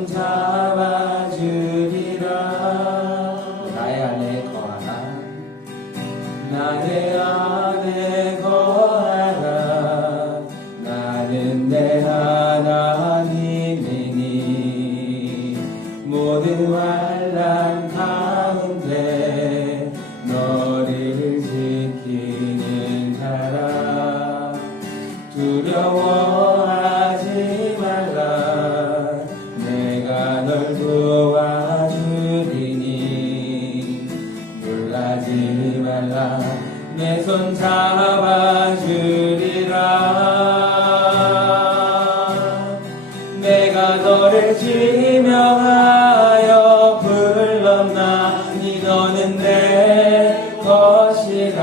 손 잡아주리라. 나의 안에 거하라. 나의 안에 거하라. 나는 내 하나님이니 모든 환난 가운데 너를 지키는 자라. 두려워하지 말라. 내가 널 도와주리니 놀라지 말라. 내 손 잡아주리라. 내가 너를 지명하여 불렀나니 너는 내 것이라.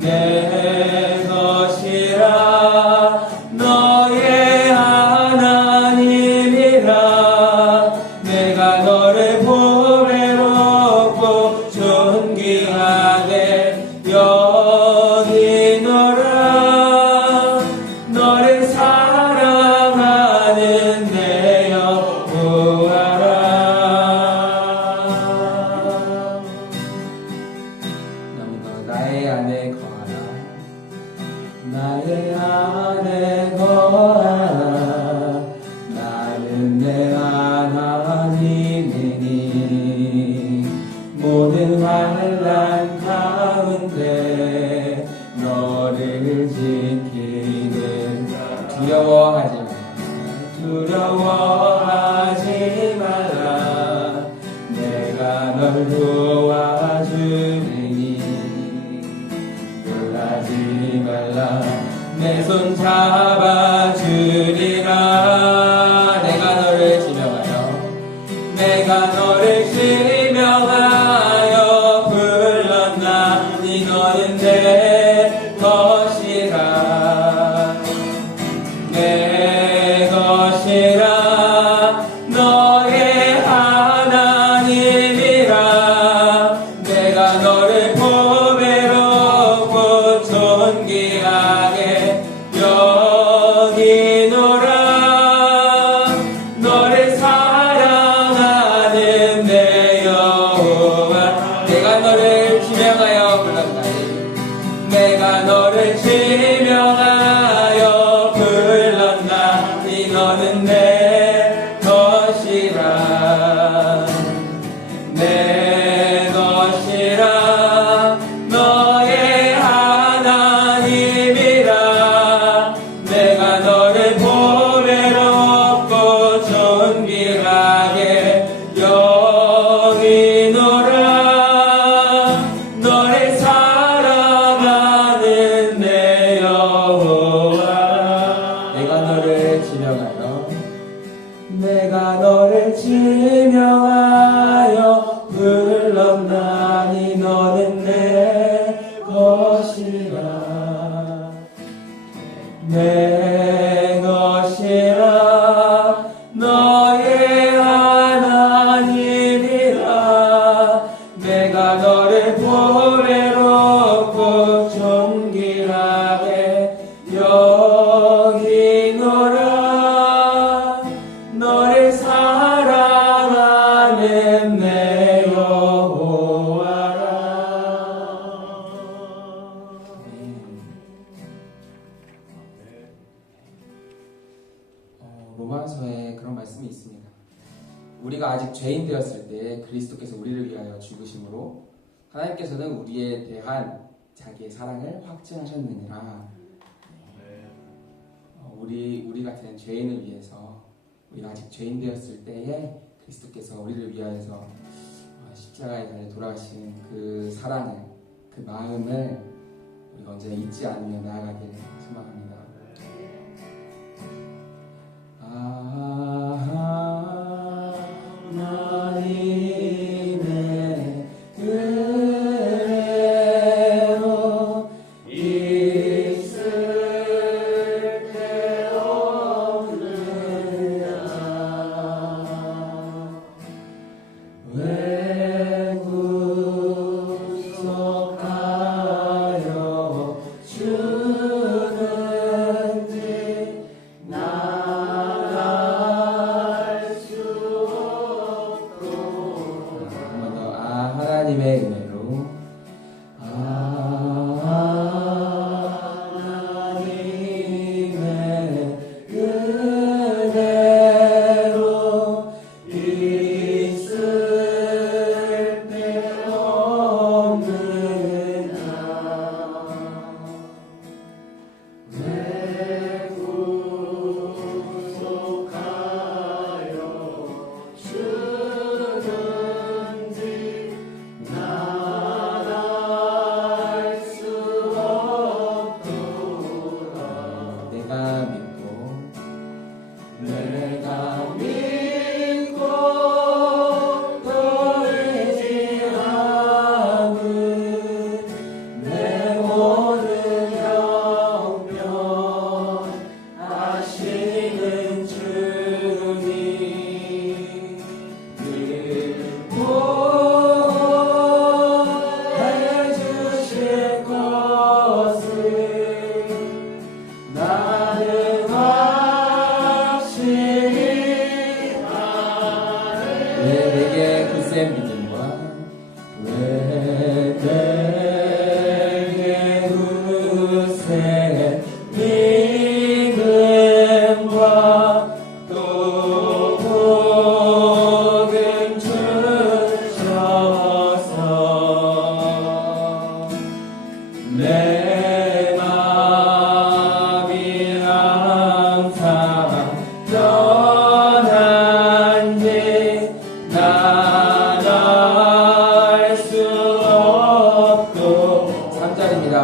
내 것이라. 너의 하나님이라. 내가 너를 보배롭고 존귀하게 여기노라. 너를 사랑하는 내 여호와라. 너는 나의 안에 거하라. 나의 안에 거하라. 나는 내 하나님이니 모든 환난 가운데 너를 지키는 자. 두려워하지 말라. 내가 널 도와주리니 놀라지 말라. 내 손 잡아주리라. 내가 너를 지명하여 불렀나니 너는 내 것이라. 내 것이라. 너의 하나님이라. 내가 너를 보배롭고 존귀하게 여기노라. 너를 사랑하는 내 여호와. 내가 너를 지명하여 불렀나니 내가 너를 지명하여 불렀나니 너는 내 것이라. 내 것이라. 너의 하나님이라. 내가 너를 보배롭고 존귀하게 여기노라. 너를 사랑하는 내 여호와. 내가 너를 지명하여 불렀나니 너는 내 것이라. 내 것이라. 너의 하나님이라. 내가 너를 보배롭고 존귀하게 여기노라. 너를 사랑하는 내 여호와라. 로마서에 그런 말씀이 있습니다. 우리가 아직 죄인 되었을 때 그리스도께서 우리를 위하여 죽으심으로 하나님께서는 우리에 대한 자기의 사랑을 확증하셨느니라. 우리 같은 죄인을 위해서, 우리가 아직 죄인 되었을 때에 그리스도께서 우리를 위하여서 십자가에 달려 돌아가신 그 사랑을, 그 마음을 우리가 언제나 잊지 않으며 나아가길 소망합니다. 하나님의 은혜로 있을 때 없느냐. 왜 구속하여 주는 하나님의 은혜로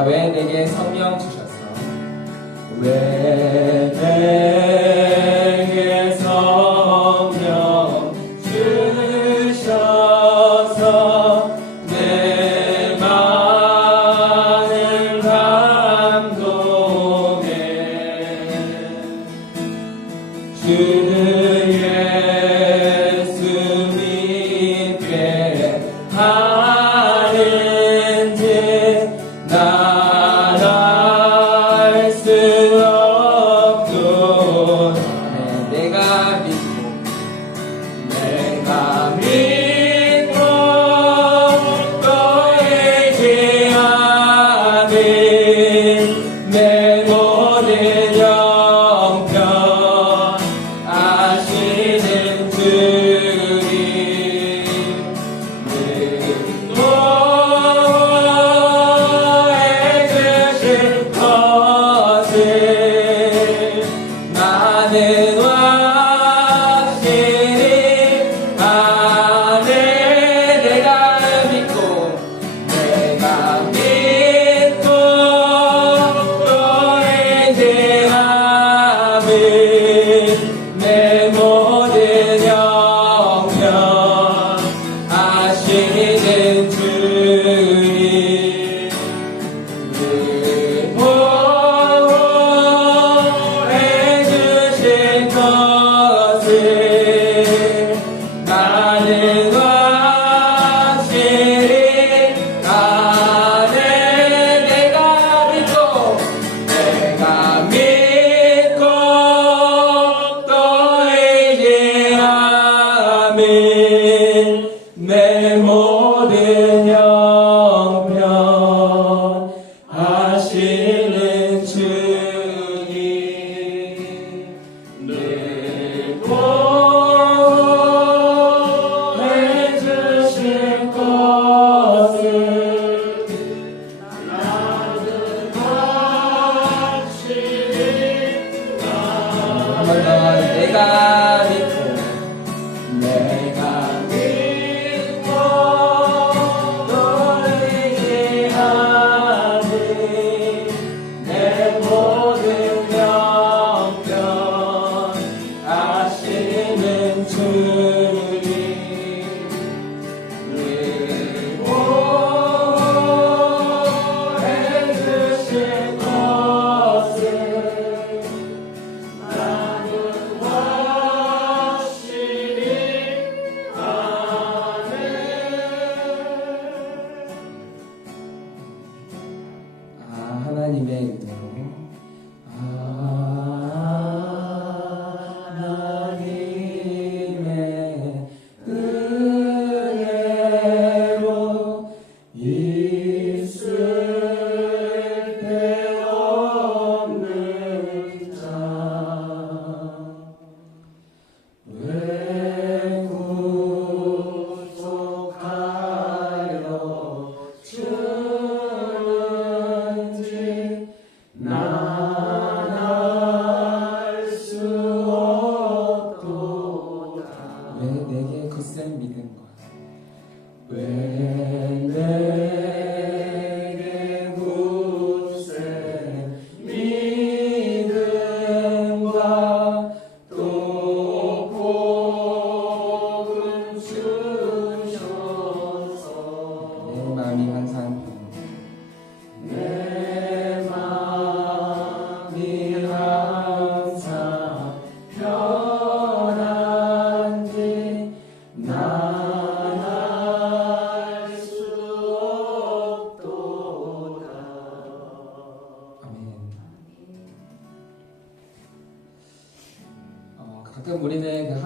왜 내게 성령 주셨어? 왜 내게 성령 주셔서 내 마음을 감동해 주 예수 믿게 하는지 내 모든 형편 하시는 주님 늘 보호해 주실 것을 나는 확실히 한 번 더 내가 믿고 하나님의 은혜로 하나님의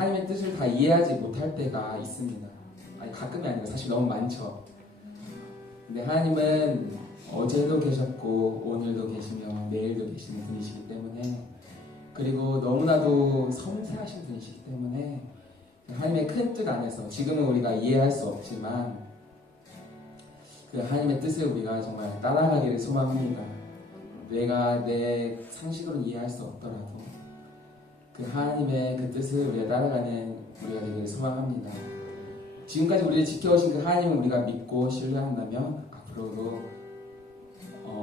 하나님의 뜻을 다 이해하지 못할 때가 있습니다. 아니, 가끔이 아니라 사실 너무 많죠. 근데 하나님은 어제도 계셨고 오늘도 계시며 내일도 계시는 분이시기 때문에, 그리고 너무나도 섬세하신 분이시기 때문에 하나님의 큰 뜻 안에서 지금은 우리가 이해할 수 없지만 그 하나님의 뜻을 우리가 정말 따라가기를 소망합니다. 내가 내 상식으로 이해할 수 없더라도 그 하나님의 그 뜻을 우리가 따라가는 우리가 되기를 소망합니다. 지금까지 우리를 지켜오신 그 하나님을 우리가 믿고 신뢰한다면 앞으로도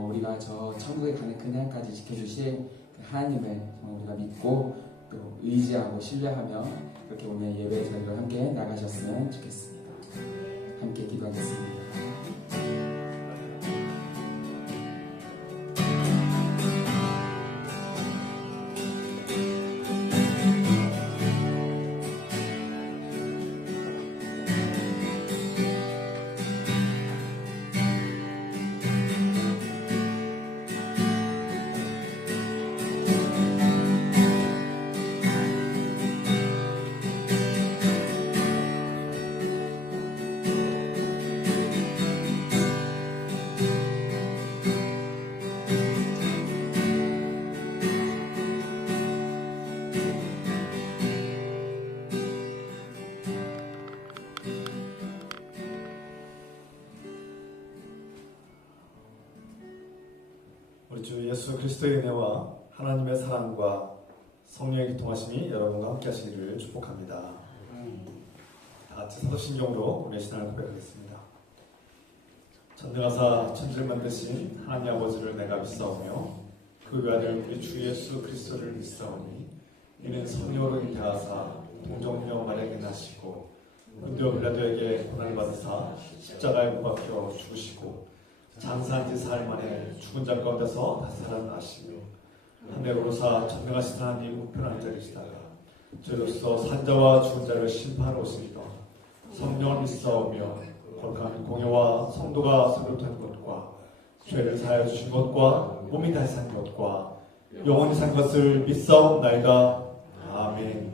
우리가 저 천국에 가는 그날까지 지켜주실 그 하나님을 정말 우리가 믿고 또 의지하고 신뢰하며 그렇게 오늘 예배 자리로 함께 나가셨으면 좋겠습니다. 함께 기도하겠습니다. 우리 주 예수 그리스도의 은혜와 하나님의 사랑과 성령의 교통하심이 여러분과 함께 하시기를 축복합니다. 다 같이 사도신경으로 우리의 신앙을 고백하겠습니다. 전능하사 천지를 만드신 하나님 아버지를 내가 믿사오며 그 외아들 우리 주 예수 그리스도를 믿사오니 이는 성령으로 잉태하사 동정녀 마리아에게 나시고 본디오 빌라도에게 고난을 받으사 십자가에 못 박혀 죽으시고 장사한 지 4일 만에 죽은 자 가운데서 다시 살아나시며 하늘에 오르사 전능하신 하나님 우편한 자리시다가 저희로서 산자와 죽은 자를 심판하러 오시리다. 성령을 믿사오며 거룩한 공예와 성도가 서로탄 것과 죄를 사하여 주신 것과 몸이 다시 산 것과 영원히 산 것을 믿사옵나이다. 아멘.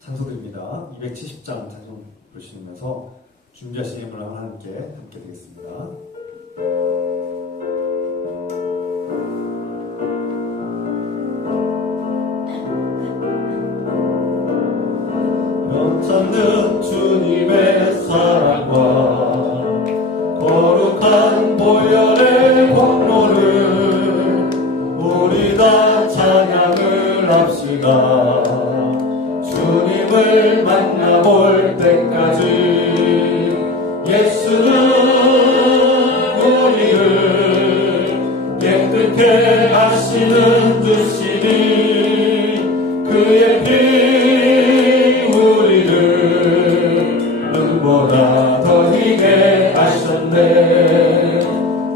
찬송드립니다. 270장 찬송 부르시면서 준비하신 예물을 함께 되겠습니다. 변찮는 주님의 사랑과 거룩한 보혈의 공로를 우리 다 찬양을 합시다. 주님을 만나볼 때까지 예수는 우리를 깨끗게 하시는 주시니 그의 피 우리를 눈보다 더 희게 하셨네.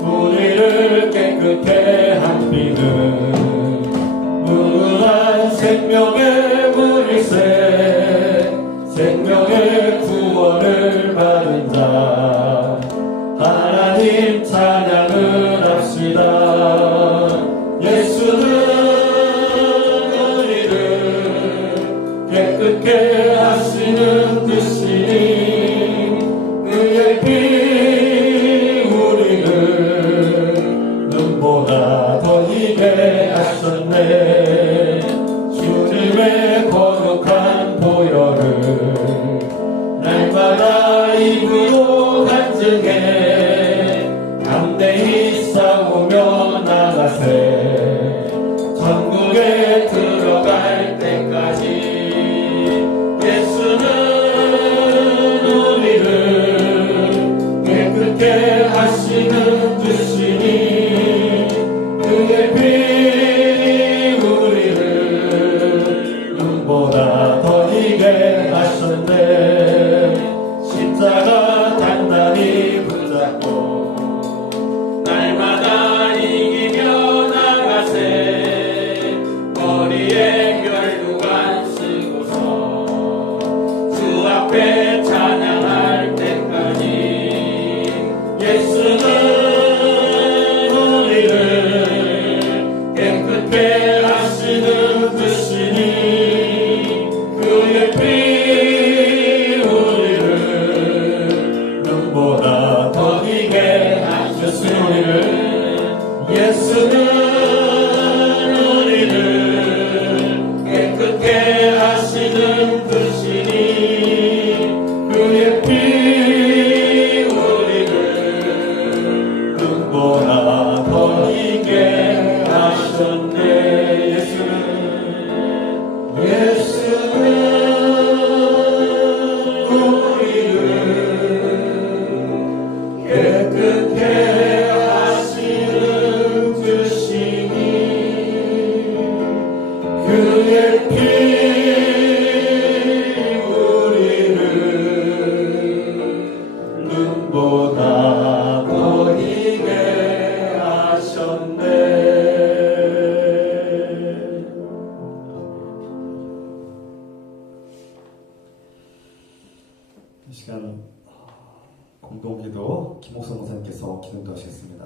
우리를 깨끗게 한 피는 무한 생명의 물세 생명의 구원을 받은 자 하나님 찬양을 합시다. 예수는 우리를 깨끗게 하시는 주시니 그의 피 우리를 눈보다 더 희게 하셨네. 주님의 거룩한 보혈을 날마다 입으로 간증해 담대히 싸우며 나가세. 천국에 들어갈 때까지 예수는 우리를 깨끗게 하시는 주시니 그의 피 우리를 눈보다 더 희게 하셨네. 십자가 단단히 붙잡고 날마다 이기며 나가세. 머리에 혈루관 쓰고서 주 앞에 찬양할 때까지 예수는 우리를 깨끗게 하시는 그의 피 우리를 눈보다 더 이게 하셨네. 이 시간 공동기도 김옥선 목사님께서 기도 하시겠습니다.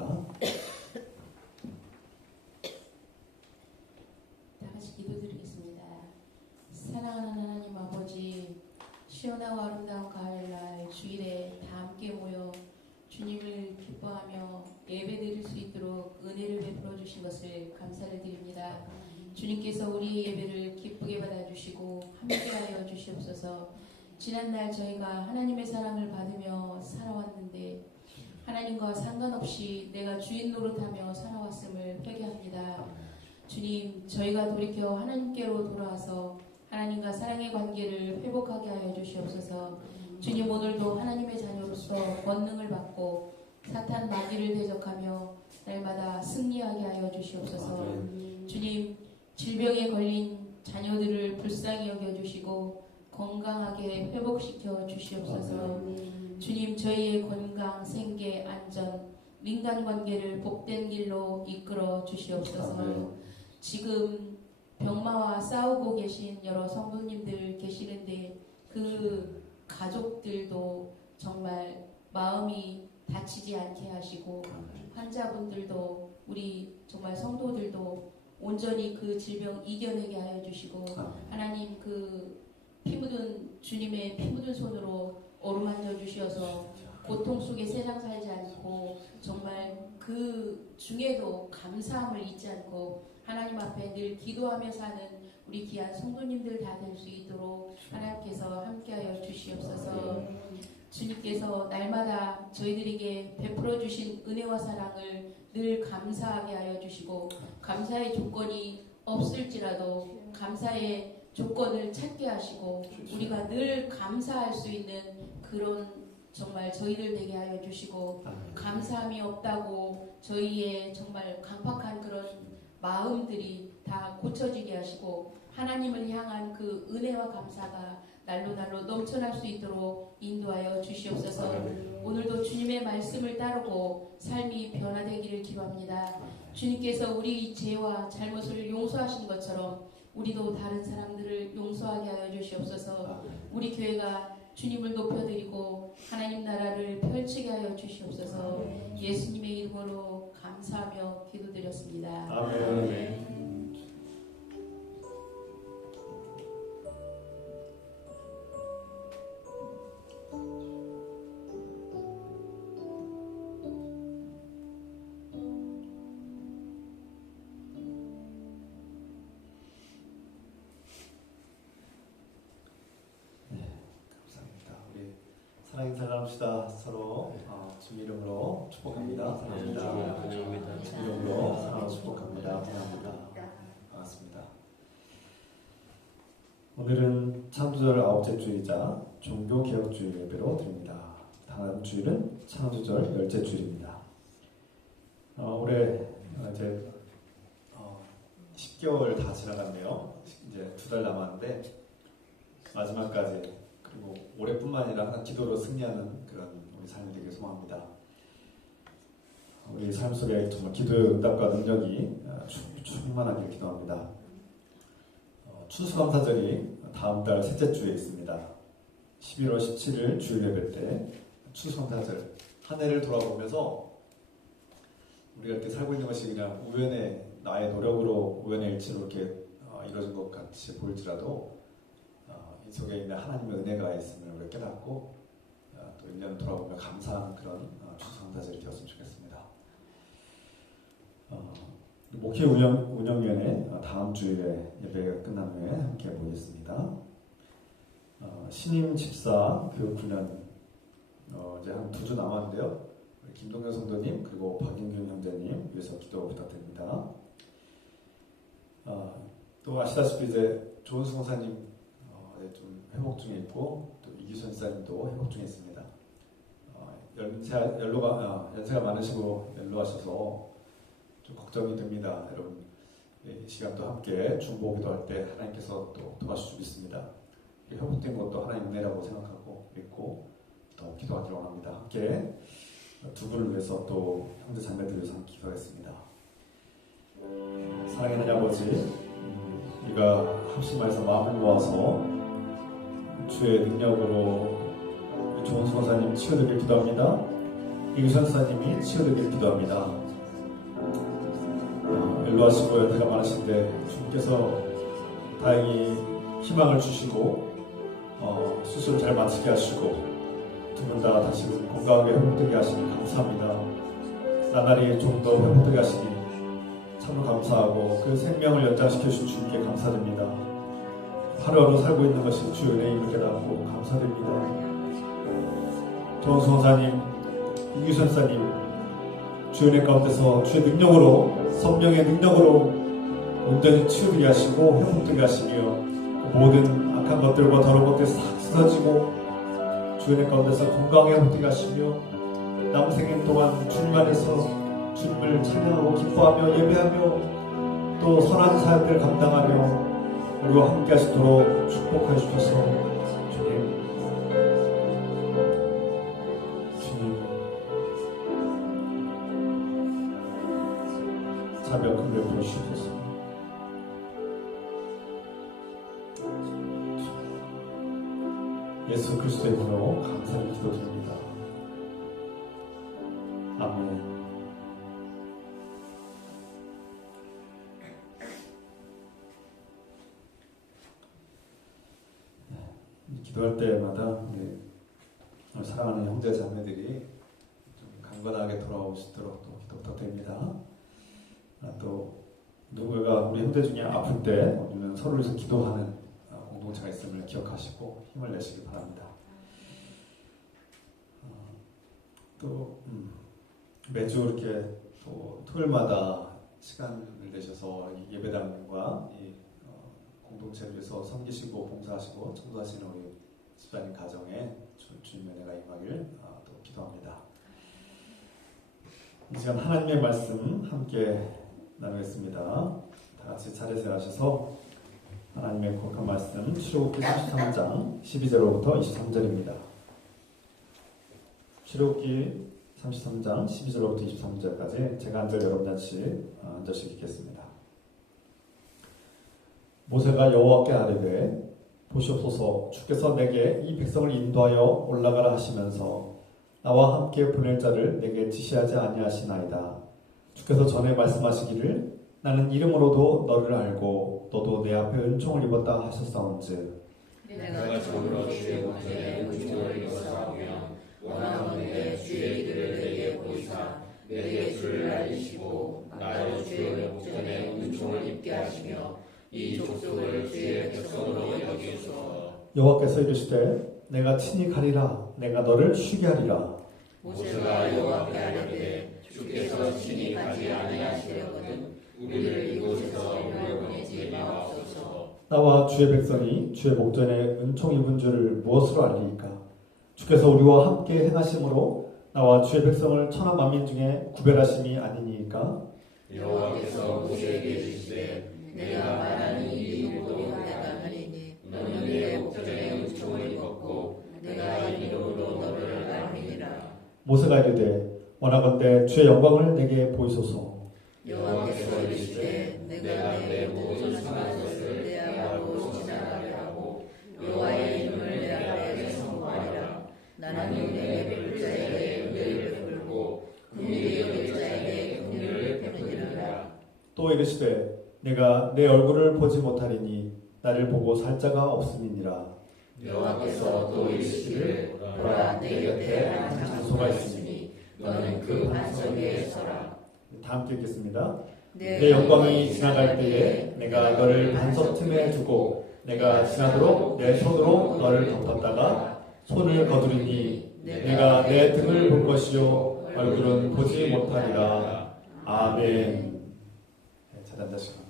다 같이 기도드리겠습니다. 사랑하는 하나님 아버지, 시원하고 아름다운 가을날 주일에 다 함께 모여 주님을 기뻐하며 예배드릴 수 있도록 은혜를 베풀어 주신 것을 감사를 드립니다. 주님께서 우리 예배를 기쁘게 받아주시고 함께하여 주시옵소서. 지난날 저희가 하나님의 사랑을 받으며 살아왔는데 하나님과 상관없이 내가 주인 노릇하며 살아왔음을 회개합니다. 주님, 저희가 돌이켜 하나님께로 돌아와서 하나님과 사랑의 관계를 회복하게 하여 주시옵소서. 주님, 오늘도 하나님의 자녀로서 권능을 받고 사탄 마귀를 대적하며 날마다 승리하게 하여 주시옵소서. 주님, 질병에 걸린 자녀들을 불쌍히 여겨주시고 건강하게 회복시켜 주시옵소서. 주님, 저희의 건강, 생계, 안전, 인간관계를 복된 길로 이끌어 주시옵소서. 지금 병마와 싸우고 계신 여러 성도님들 계시는데 그 가족들도 정말 마음이 다치지 않게 하시고 환자분들도 우리 정말 성도들도 온전히 그 질병 이겨내게 하여 주시고 하나님 그 피 묻은 주님의 피 묻은 손으로 어루만져 주셔서 고통 속에 세상 살지 않고 정말 그 중에도 감사함을 잊지 않고 하나님 앞에 늘 기도하며 사는 우리 귀한 성도님들 다 될 수 있도록 하나님께서 함께하여 주시옵소서. 주님께서 날마다 저희들에게 베풀어 주신 은혜와 사랑을 늘 감사하게 하여 주시고 감사의 조건이 없을지라도 감사의 조건을 찾게 하시고 우리가 늘 감사할 수 있는 그런 정말 저희들 되게 하여 주시고 감사함이 없다고 저희의 정말 강팍한 그런 마음들이 다 고쳐지게 하시고 하나님을 향한 그 은혜와 감사가 날로 넘쳐날 수 있도록 인도하여 주시옵소서. 오늘도 주님의 말씀을 따르고 삶이 변화되기를 기도합니다. 주님께서 우리 죄와 잘못을 용서하신 것처럼 우리도 다른 사람들을 용서하게 하여 주시옵소서. 우리 교회가 주님을 높여드리고 하나님 나라를 펼치게 하여 주시옵소서. 예수님의 이름으로 감사하며 기도드렸습니다. 아멘. 사랑 인사 나눕시다. 서로 주님 이름으로 축복합니다. 사랑합니다. 주님 이름으로 사랑으로 축복합니다. 사랑합니다. 반갑습니다. 오늘은 창조절 9째 주일이자 종교개혁주일 예배로 드립니다. 다음 주일은 창조절 10째 주일입니다. 올해 이제 10개월 다 지나갔네요. 이제 2달 남았는데 마지막까지 그리고 올해뿐만 아니라 항상 기도로 승리하는 그런 우리 삶이 되길 소망합니다. 우리 삶 속에 정말 기도의 응답과 능력이 충만하길 기도합니다. 추수감사절이 다음 달 셋째 주에 있습니다. 11월 17일 주일 예배 때 추수감사절 한 해를 돌아보면서 우리가 이렇게 살고 있는 것이 그냥 우연의 나의 노력으로 우연의 일치로 이렇게 이루어진 것 같이 보일지라도 이 속에 있는 하나님의 은혜가 있음을 우리가 깨닫고 또 1년 돌아보며 감사하는 그런 추수감사절이 되었으면 좋겠습니다. 목회 운영위원회 다음 주일에 예배가 끝난 후에 함께 모이겠습니다. 신임 집사 교육훈련 이제 한 2주 남았는데요. 김동현 성도님 그리고 박인균 형제님 위해서 기도 부탁드립니다. 또 아시다시피 이제 조은수 목사님 좀 회복 중에 있고 또 이기선 사님도 회복 중에 있습니다. 연세가 많으시고 연로하셔서 좀 걱정이 됩니다. 여러분 이 시간도 함께 중보기도 할 때 하나님께서 또 도와주시겠습니다. 회복된 것도 하나님 은혜라고 생각하고 믿고 더 기도하기를 원합니다. 함께 두 분을 위해서 또 형제 자매들을 위해서 함께 기도하겠습니다. 사랑하는 아버지, 우리가 합심해서 마음을 모아서 주의 능력으로 좋은 선사님 치유되길 기도합니다. 이규선 선사님이 치유되길 기도합니다. 연로하시고 연세가 많으신데 주님께서 다행히 희망을 주시고 수술을 잘 마치게 하시고 두 분 다 다시 건강하게 회복되게 하시니 감사합니다. 나날이 좀 더 회복되게 하시니 참으로 감사하고 그 생명을 연장시켜 주신 주님께 감사드립니다. 하루하루 살고 있는 것이 주의 은혜임을 깨닫고 감사드립니다. 정수 원사님, 이규선 사님, 주의 은혜 가운데서 주의 능력으로, 성령의 능력으로 온전히 치유되게 하시고 회복되게 하시며 그 모든 악한 것들과 더러운 것들이 싹 씻어지고 주의 은혜 가운데서 건강하게 회복되게 하시며 남은 생애 동안 주님 안에서 주님을 찬양하고 기뻐하며 예배하며 또 선한 사역들을 감당하며 우리와 함께 하시도록 축복하여 주셔서 주님 자비와 긍휼을 주시옵소서. 예수 그리스도의 이름으로 감사를 기도드립니다. 아멘. 기도할 때마다 우리 사랑하는 형제 자매들이 좀 강건하게 돌아오시도록 또 기도 부탁드립니다. 또 누군가 우리 형제 중에 아플 때 우리는 서로를 위해서 기도하는 공동체가 있음을 기억하시고 힘을 내시기 바랍니다. 또 매주 이렇게 또 토요일마다 시간을 내셔서 예배당과 이 공동체를 위해서 섬기시고 봉사하시고 청소하시는 우리 집사님 가정에 주님의 은혜가 임하길 또 기도합니다. 이 시간 하나님의 말씀 함께 나누겠습니다. 다 같이 자리에서 하셔서 하나님의 거룩한 말씀 출애굽기 33장 12절로부터 23절입니다. 출애굽기 33장 12절로부터 23절까지 제가 한 절 여러분 한 절씩 읽겠습니다. 모세가 여호와께 아뢰되 보시옵소서 주께서 내게 이 백성을 인도하여 올라가라 하시면서 나와 함께 보낼 자를 내게 지시하지 아니하시나이다. 주께서 전에 말씀하시기를 나는 이름으로도 너를 알고 너도 내 앞에 은총을 입었다 하셨사온즉 내가 참으로 주의 목전에 은총을 입었사오며 원하건대 주의 길을 내게 보이사 내게 주를 알리시고 나로 주의 목전에 은총을 입게 하시며 이 족속을 주의 백성으로 여기소서. 여호와께서 이르시되 내가 친히 가리라 내가 너를 쉬게 하리라. 모세가 여호와께 아뢰되 주께서 친히 가지 아니하시려거든 우리를 이곳에서 물러보내지 마옵소서. 나와 주의 백성이 주의 목전에 은총 입은 줄을 무엇으로 알리까? 주께서 우리와 함께 행하심으로 나와 주의 백성을 천하 만민 중에 구별하심이 아니니까? 여호와께서 모세에게 이르시되 내가 말하는 이 이름으로 내가 하리니 너는 내 목전에 은총을 입었고 내가 이름으로 너를 알리니라. 모세가 이르되 원하건대 주의 영광을 내게 보이소서. 여호와께서 이르시되 내가 내 모든 선한 것을 내 앞으로 지나가게 하고 여호와의 이름을 내 앞에 선포하리라. 나는 내 베풀 자에게 은혜를 베풀고 긍휼히 여길 자에게 긍휼을 베푸리라. 또 이르시되 내가 내 얼굴을 보지 못하리니 나를 보고 살 자가 없음이니라. 여호와께서 또 이르시기를 보라 내 곁에 한 장소가 있으니 너는 그 반석 위에 서라. 다 함께 읽겠습니다. 내 영광이 지나갈 때에 내가 너를 반석 틈에 두고 내가 지나도록 내 손으로 너를 덮었다가 손을 거두리니 내가 내 등을 볼 것이요 얼굴은 보지 못하리라. 아멘. 잘 앉으시고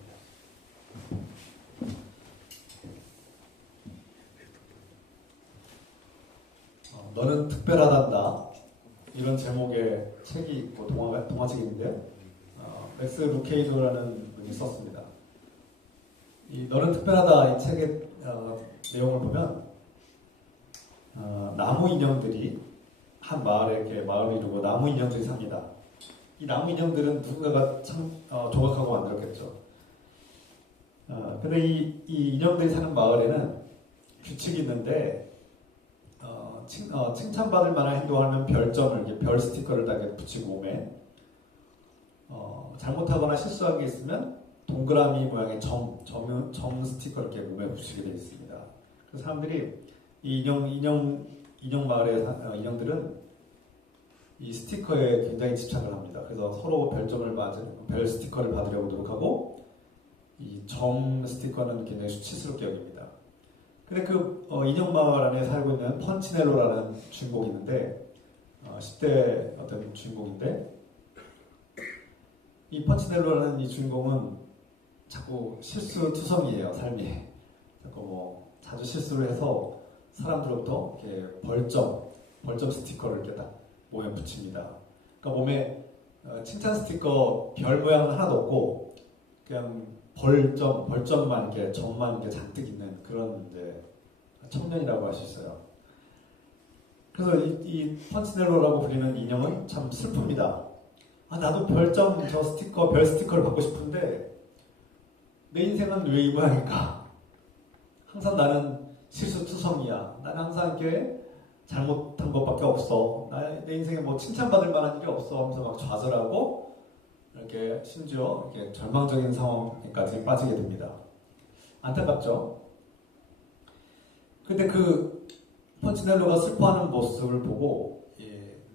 너는 특별하단다 이런 제목의 책이 있고 동화책인데 맥스 루케이도라는 분이 썼습니다. 이 너는 특별하다 이 책의 내용을 보면 나무 인형들이 한 마을에 이렇게 마을을 이루고 나무 인형들이 삽니다. 이 나무 인형들은 누군가가 참 조각하고 만들었겠죠. 근데 이 인형들이 사는 마을에는 규칙이 있는데 칭찬받을 만한 행동을 하면 별점을 이렇게 별 스티커를 다 이렇게 붙이고 몸에 잘못하거나 실수한 게 있으면 동그라미 모양의 점 스티커를 이렇게 몸에 붙이게 되어 있습니다. 그래서 사람들이 이 인형 마을의 인형들은 이 스티커에 굉장히 집착을 합니다. 그래서 서로 별점을 맞은 별 스티커를 받으려고 노력하고 이 점 스티커는 굉장히 수치스럽게 여깁니다. 근데 그 인형 마을 안에 살고 있는 펀치넬로라는 주인공이 있는데 10대 어떤 주인공인데 이 펀치넬로라는 이 주인공은 자꾸 실수투성이에요. 삶이 자꾸 자주 실수를 해서 사람들로부터 이렇게 벌점 스티커를 이렇게 딱 몸에 붙입니다. 그러니까 몸에 칭찬 스티커 별 모양은 하나도 없고 그냥 벌점만 이렇게 점만 이렇게 잔뜩 있는 그런 이제 청년이라고 할 수 있어요. 그래서 이 펀치넬로라고 불리는 인형은 참 슬픕니다. 나도 별 스티커를 받고 싶은데 내 인생은 왜 이 모양일까? 항상 나는 실수투성이야. 나는 항상 이렇게 잘못한 것밖에 없어. 내 인생에 뭐 칭찬받을 만한 일이 없어 하면서 막 좌절하고 이렇게 심지어 이렇게 절망적인 상황까지 빠지게 됩니다. 안타깝죠? 근데 그 펀치넬로가 슬퍼하는 모습을 보고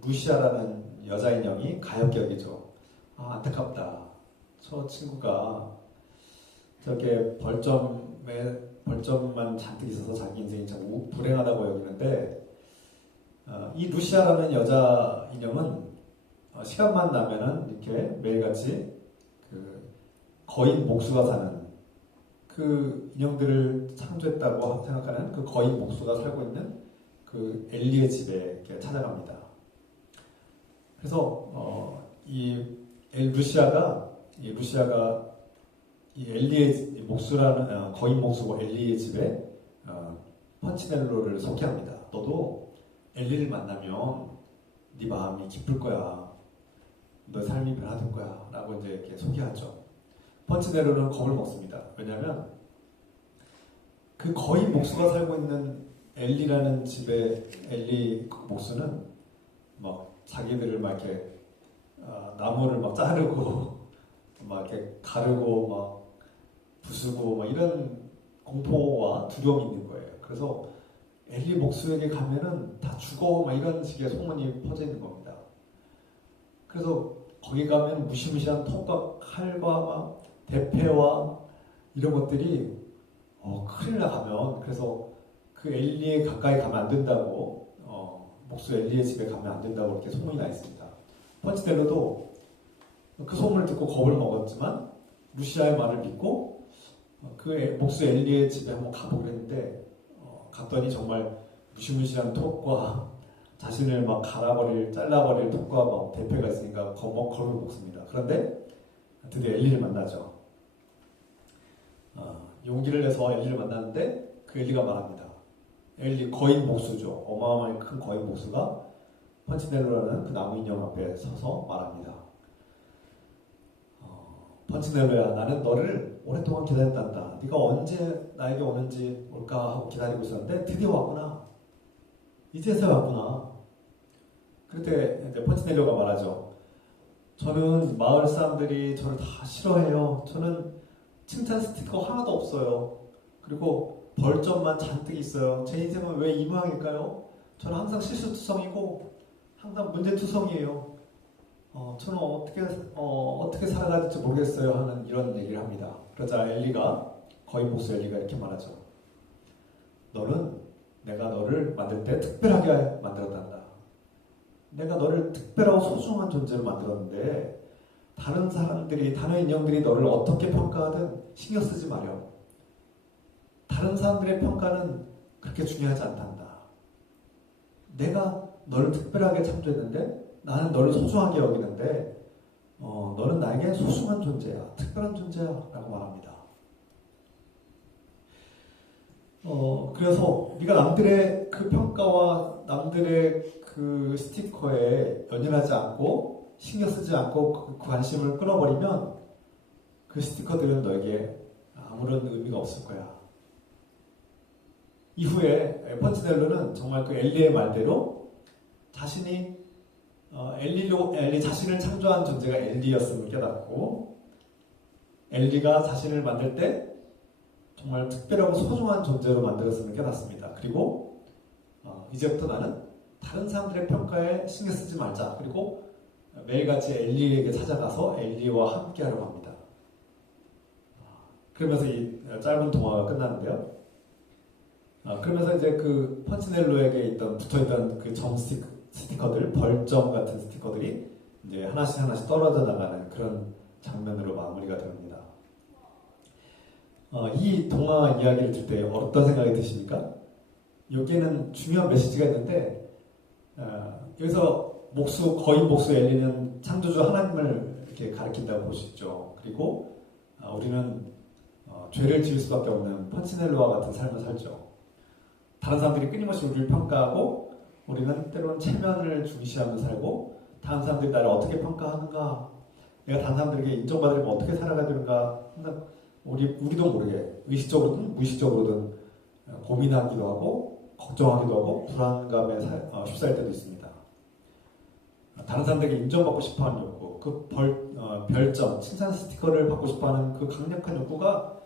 루시아라는 여자 인형이 가엾게 여기죠. 안타깝다. 저 친구가 저렇게 벌점만 잔뜩 있어서 자기 인생이 참 불행하다고 여기는데 이 루시아라는 여자 인형은 시간만 나면은 이렇게 매일같이 그 거인 목수가 사는 그 인형들을 창조했다고 생각하는 그 거인 목수가 살고 있는 그 엘리의 집에 이렇게 찾아갑니다. 그래서 이 루시아가 이 엘리의 목수라는 거인 목수고 엘리의 집에 펀치넬로를 소개합니다. 너도 엘리를 만나면 네 마음이 기쁠 거야. 너 삶이 변화될 거야. 라고 이제 이렇게 소개하죠. 펀치넬로는 겁을 먹습니다. 왜냐하면 그 거인 목수가 살고 있는 엘리라는 집의 엘리 목수는 막 자기들을 막 이렇게 나무를 막 자르고 막 이렇게 가르고 막 부수고 막 이런 공포와 두려움이 있는 거예요. 그래서 엘리 목수에게 가면은 다 죽어 막 이런 식의 소문이 퍼져 있는 겁니다. 그래서 거기 가면 무시무시한 톱과 칼과 막 대패와 이런 것들이 큰일 나가면 그래서 그 엘리에 가까이 가면 안 된다고 목수 엘리의 집에 가면 안 된다고 이렇게 소문이 나 있습니다. 펀치넬로도 그 소문을 듣고 겁을 먹었지만 루시아의 말을 믿고 그 목수 엘리의 집에 한번 가보기로 했는데 갔더니 정말 무시무시한 톱과 자신을 막 잘라버릴 톱과 막 대패가 있으니까 겁을 먹습니다. 그런데 드디어 엘리를 만나죠. 용기를 내서 엘리를 만났는데 그 엘리가 말합니다. 엘리 거인 목수죠. 어마어마하게 큰 거인 목수가 펀치넬로라는 그 나무 인형 앞에 서서 말합니다. 펀치넬로야, 나는 너를 오랫동안 기다렸단다. 네가 언제 나에게 올까 하고 기다리고 있었는데 드디어 왔구나. 이제서야 왔구나. 그때 이제 펀치넬로가 말하죠. 저는 마을 사람들이 저를 다 싫어해요. 저는 칭찬 스티커 하나도 없어요. 그리고 벌점만 잔뜩 있어요. 제 인생은 왜 이 모양일까요? 저는 항상 실수투성이고 항상 문제투성이에요. 저는 어떻게 살아가야 될지 모르겠어요 하는 이런 얘기를 합니다. 그러자 거인 목수 엘리가 이렇게 말하죠. 내가 너를 만들 때 특별하게 만들었단다. 내가 너를 특별하고 소중한 존재로 만들었는데 다른 인형들이 너를 어떻게 평가하든 신경 쓰지 마렴. 다른 사람들의 평가는 그렇게 중요하지 않단다. 내가 너를 특별하게 창조했는데 나는 너를 소중하게 여기는데 너는 나에게 소중한 존재야. 특별한 존재야. 라고 말합니다. 그래서 우리가 남들의 그 평가와 남들의 그 스티커에 연연하지 않고 신경 쓰지 않고 그 관심을 끊어버리면 그 스티커들은 너에게 아무런 의미가 없을 거야. 이후에 펀치넬로는 정말 그 엘리의 말대로 자신이 엘리 자신을 창조한 존재가 엘리였음을 깨닫고 엘리가 자신을 만들 때 정말 특별하고 소중한 존재로 만들었음을 깨닫습니다. 그리고 이제부터 나는 다른 사람들의 평가에 신경 쓰지 말자. 그리고 매일같이 엘리에게 찾아가서 엘리와 함께 하려고 합니다. 그러면서 이 짧은 동화가 끝나는데요. 그러면서 이제 그 펀치넬로에게 붙어있던 그 점 스티커들, 벌점 같은 스티커들이 이제 하나씩 떨어져 나가는 그런 장면으로 마무리가 됩니다. 이 동화 이야기를 들 때 어떤 생각이 드십니까? 여기에는 중요한 메시지가 있는데 여기서 거인 목수 엘리는 창조주 하나님을 이렇게 가리킨다고 볼 수 있죠. 그리고 우리는 죄를 지을 수밖에 없는 펀치넬로와 같은 삶을 살죠. 다른 사람들이 끊임없이 우리를 평가하고 우리는 때로는 체면을 중시하며 살고 다른 사람들이 나를 어떻게 평가하는가, 내가 다른 사람들에게 인정받으려면 어떻게 살아가야 되는가 항상 우리도 모르게 의식적으로든 무의식적으로든 고민하기도 하고 걱정하기도 하고 불안감에 휩싸일 때도 있습니다. 다른 사람들에게 인정받고 싶어하는 욕구, 그 별점, 칭찬 스티커를 받고 싶어하는 그 강력한 욕구가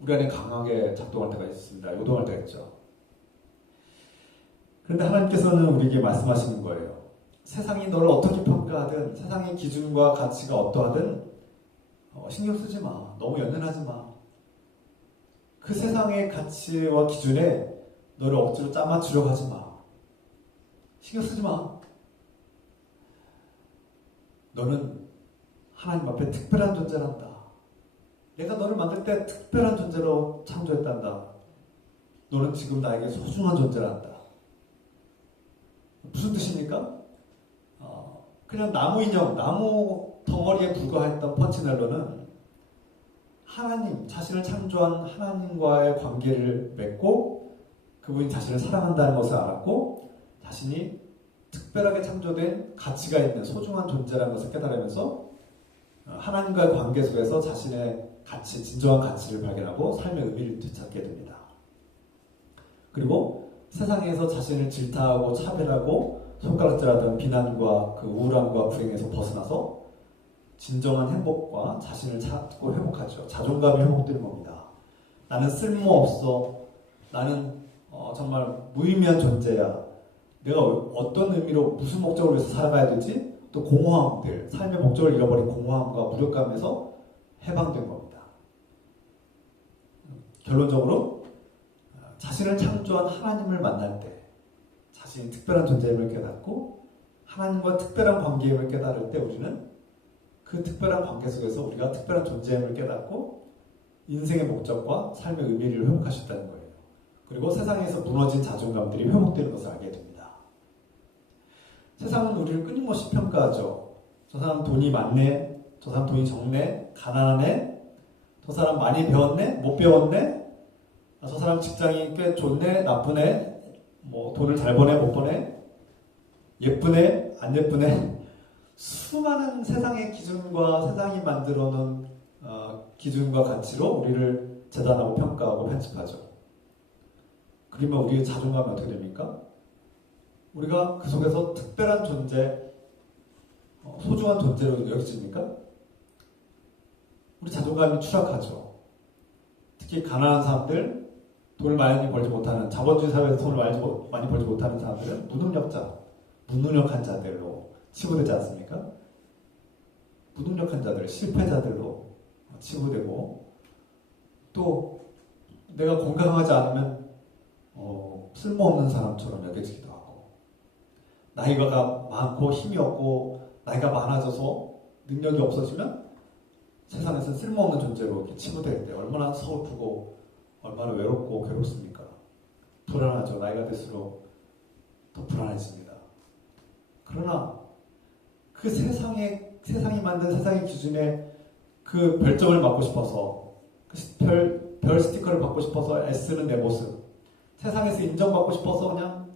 우리 안에 강하게 작동할 때가 있습니다. 요동할 때가 있죠. 그런데 하나님께서는 우리에게 말씀하시는 거예요. 세상이 너를 어떻게 평가하든 세상의 기준과 가치가 어떠하든 신경 쓰지 마. 너무 연연하지 마. 그 세상의 가치와 기준에 너를 억지로 짜맞추려고 하지 마. 신경 쓰지 마. 너는 하나님 앞에 특별한 존재란다. 내가 너를 만들 때 특별한 존재로 창조했단다. 너는 지금 나에게 소중한 존재란다. 무슨 뜻입니까? 그냥 나무 인형, 나무 덩어리에 불과했던 펀치넬로는 하나님, 자신을 창조한 하나님과의 관계를 맺고 그분이 자신을 사랑한다는 것을 알았고 자신이 특별하게 창조된 가치가 있는 소중한 존재라는 것을 깨달으면서 하나님과의 관계 속에서 자신의 가치, 진정한 가치를 발견하고 삶의 의미를 되찾게 됩니다. 그리고 세상에서 자신을 질타하고 차별하고 손가락질하던 비난과 그 우울함과 불행에서 벗어나서 진정한 행복과 자신을 찾고 회복하죠. 자존감이 회복되는 겁니다. 나는 쓸모없어. 나는 정말 무의미한 존재야. 내가 어떤 의미로 무슨 목적을 위해서 살아가야 되지? 또 공허함들, 삶의 목적을 잃어버린 공허함과 무력감에서 해방된 겁니다. 결론적으로 자신을 창조한 하나님을 만날 때 자신이 특별한 존재임을 깨닫고 하나님과 특별한 관계임을 깨달을 때 우리는 그 특별한 관계 속에서 우리가 특별한 존재임을 깨닫고 인생의 목적과 삶의 의미를 회복할 수 있다는 거예요. 그리고 세상에서 무너진 자존감들이 회복되는 것을 알게 됩니다. 세상은 우리를 끊임없이 평가하죠. 저 사람 돈이 많네, 저 사람 돈이 적네, 가난하네, 저 사람 많이 배웠네, 못 배웠네, 저 사람 직장이 꽤 좋네, 나쁘네, 뭐 돈을 잘 버네, 못 버네, 예쁘네, 안 예쁘네. 수많은 세상의 기준과 세상이 만들어 놓은 기준과 가치로 우리를 재단하고 평가하고 편집하죠. 그러면 우리의 자존감이 어떻게 됩니까? 우리가 그 속에서 특별한 존재, 소중한 존재로 여겨집니까? 우리 자존감이 추락하죠. 특히 가난한 사람들, 돈을 많이 벌지 못하는, 자본주의 사회에서 돈을 많이 벌지 못하는 사람들은 무능력한 자들로 치부되지 않습니까? 무능력한 자들, 실패자들로 치부되고, 또 내가 건강하지 않으면 쓸모없는 사람처럼 여겨지기도 하고, 나이가 많고 힘이 없고 나이가 많아져서 능력이 없어지면 세상에서 쓸모없는 존재로 이렇게 치부될 때 얼마나 서글프고 얼마나 외롭고 괴롭습니까? 불안하죠. 나이가 들수록 더 불안해집니다. 그러나 그 세상이 만든 세상의 기준에 그 별점을 맞고 싶어서 그 별 스티커를 받고 싶어서 애쓰는 내 모습, 세상에서 인정받고 싶어서 그냥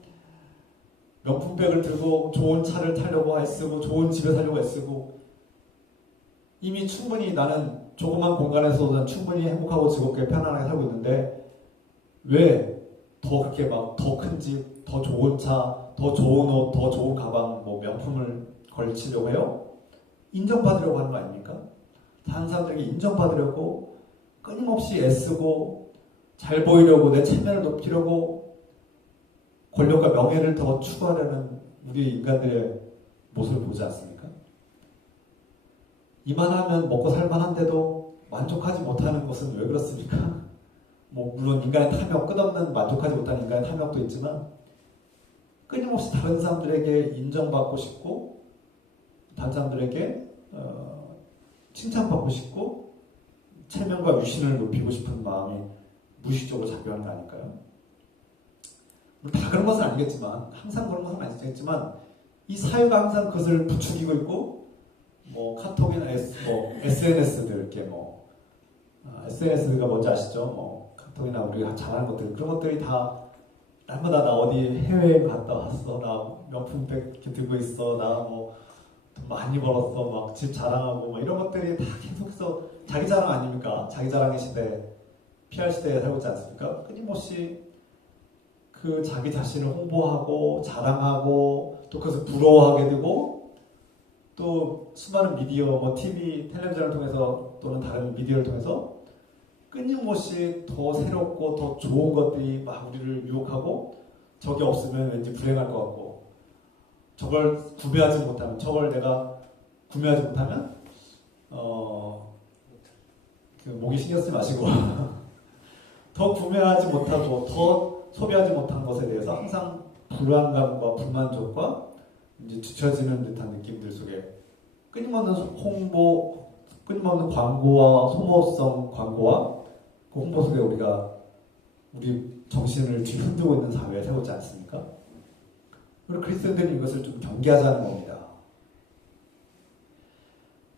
명품백을 들고 좋은 차를 타려고 애쓰고 좋은 집에 살려고 애쓰고, 이미 충분히 나는 조그만 공간에서도 충분히 행복하고 즐겁게 편안하게 살고 있는데 왜 더 그렇게 막 더 큰 집, 더 좋은 차, 더 좋은 옷, 더 좋은 가방, 뭐 명품을 걸치려고 해요? 인정받으려고 하는 거 아닙니까? 다른 사람들에게 인정받으려고 끊임없이 애쓰고 잘 보이려고 내 체면을 높이려고 권력과 명예를 더 추구하려는 우리 인간들의 모습을 보지 않습니까? 이만하면 먹고 살만한데도 만족하지 못하는 것은 왜 그렇습니까? 뭐 물론 인간의 탐욕, 끝없는 만족하지 못하는 인간의 탐욕도 있지만 끊임없이 다른 사람들에게 인정받고 싶고 다른 사람들에게 칭찬받고 싶고 체면과 유신을 높이고 싶은 마음이 무의식적으로 작용하는 거 아닐까요? 다 그런 것은 아니겠지만, 항상 그런 것은 아니겠지만 이 사회가 항상 그것을 부추기고 있고, 뭐 카톡이나 SNS들 이렇게 SNS가 뭔지 아시죠? 카톡이나 우리가 잘하는 것들, 그런 것들이 다 날마다 나 어디 해외여행 갔다 왔어, 나 명품백 이렇게 들고 있어, 나 뭐 돈 많이 벌었어, 막 집 자랑하고 뭐 이런 것들이 다 계속해서 자기 자랑 아닙니까? 자기 자랑의 시대, PR 시대에 살고 있지 않습니까? 끊임없이 그 자기 자신을 홍보하고 자랑하고 또 그것을 부러워하게 되고, 또 수많은 미디어, 뭐 TV, 텔레비전을 통해서 또는 다른 미디어를 통해서 끊임없이 더 새롭고 더 좋은 것들이 막 우리를 유혹하고, 저게 없으면 왠지 불행할 것 같고, 저걸 구매하지 못하면, 저걸 내가 구매하지 못하면 그 목이 신경 쓰지 마시고 더 구매하지 못하고 더 소비하지 못한 것에 대해서 항상 불안감과 불만족과 이제 뒤처지는 듯한 느낌들 속에 끊임없는 홍보, 끊임없는 광고와 소모성 광고와 그 홍보 속에 우리가 우리 정신을 뒤흔들고 있는 사회에 살고 있지 않습니까? 그리고 크리스천들이 이것을 좀 경계하자는 겁니다.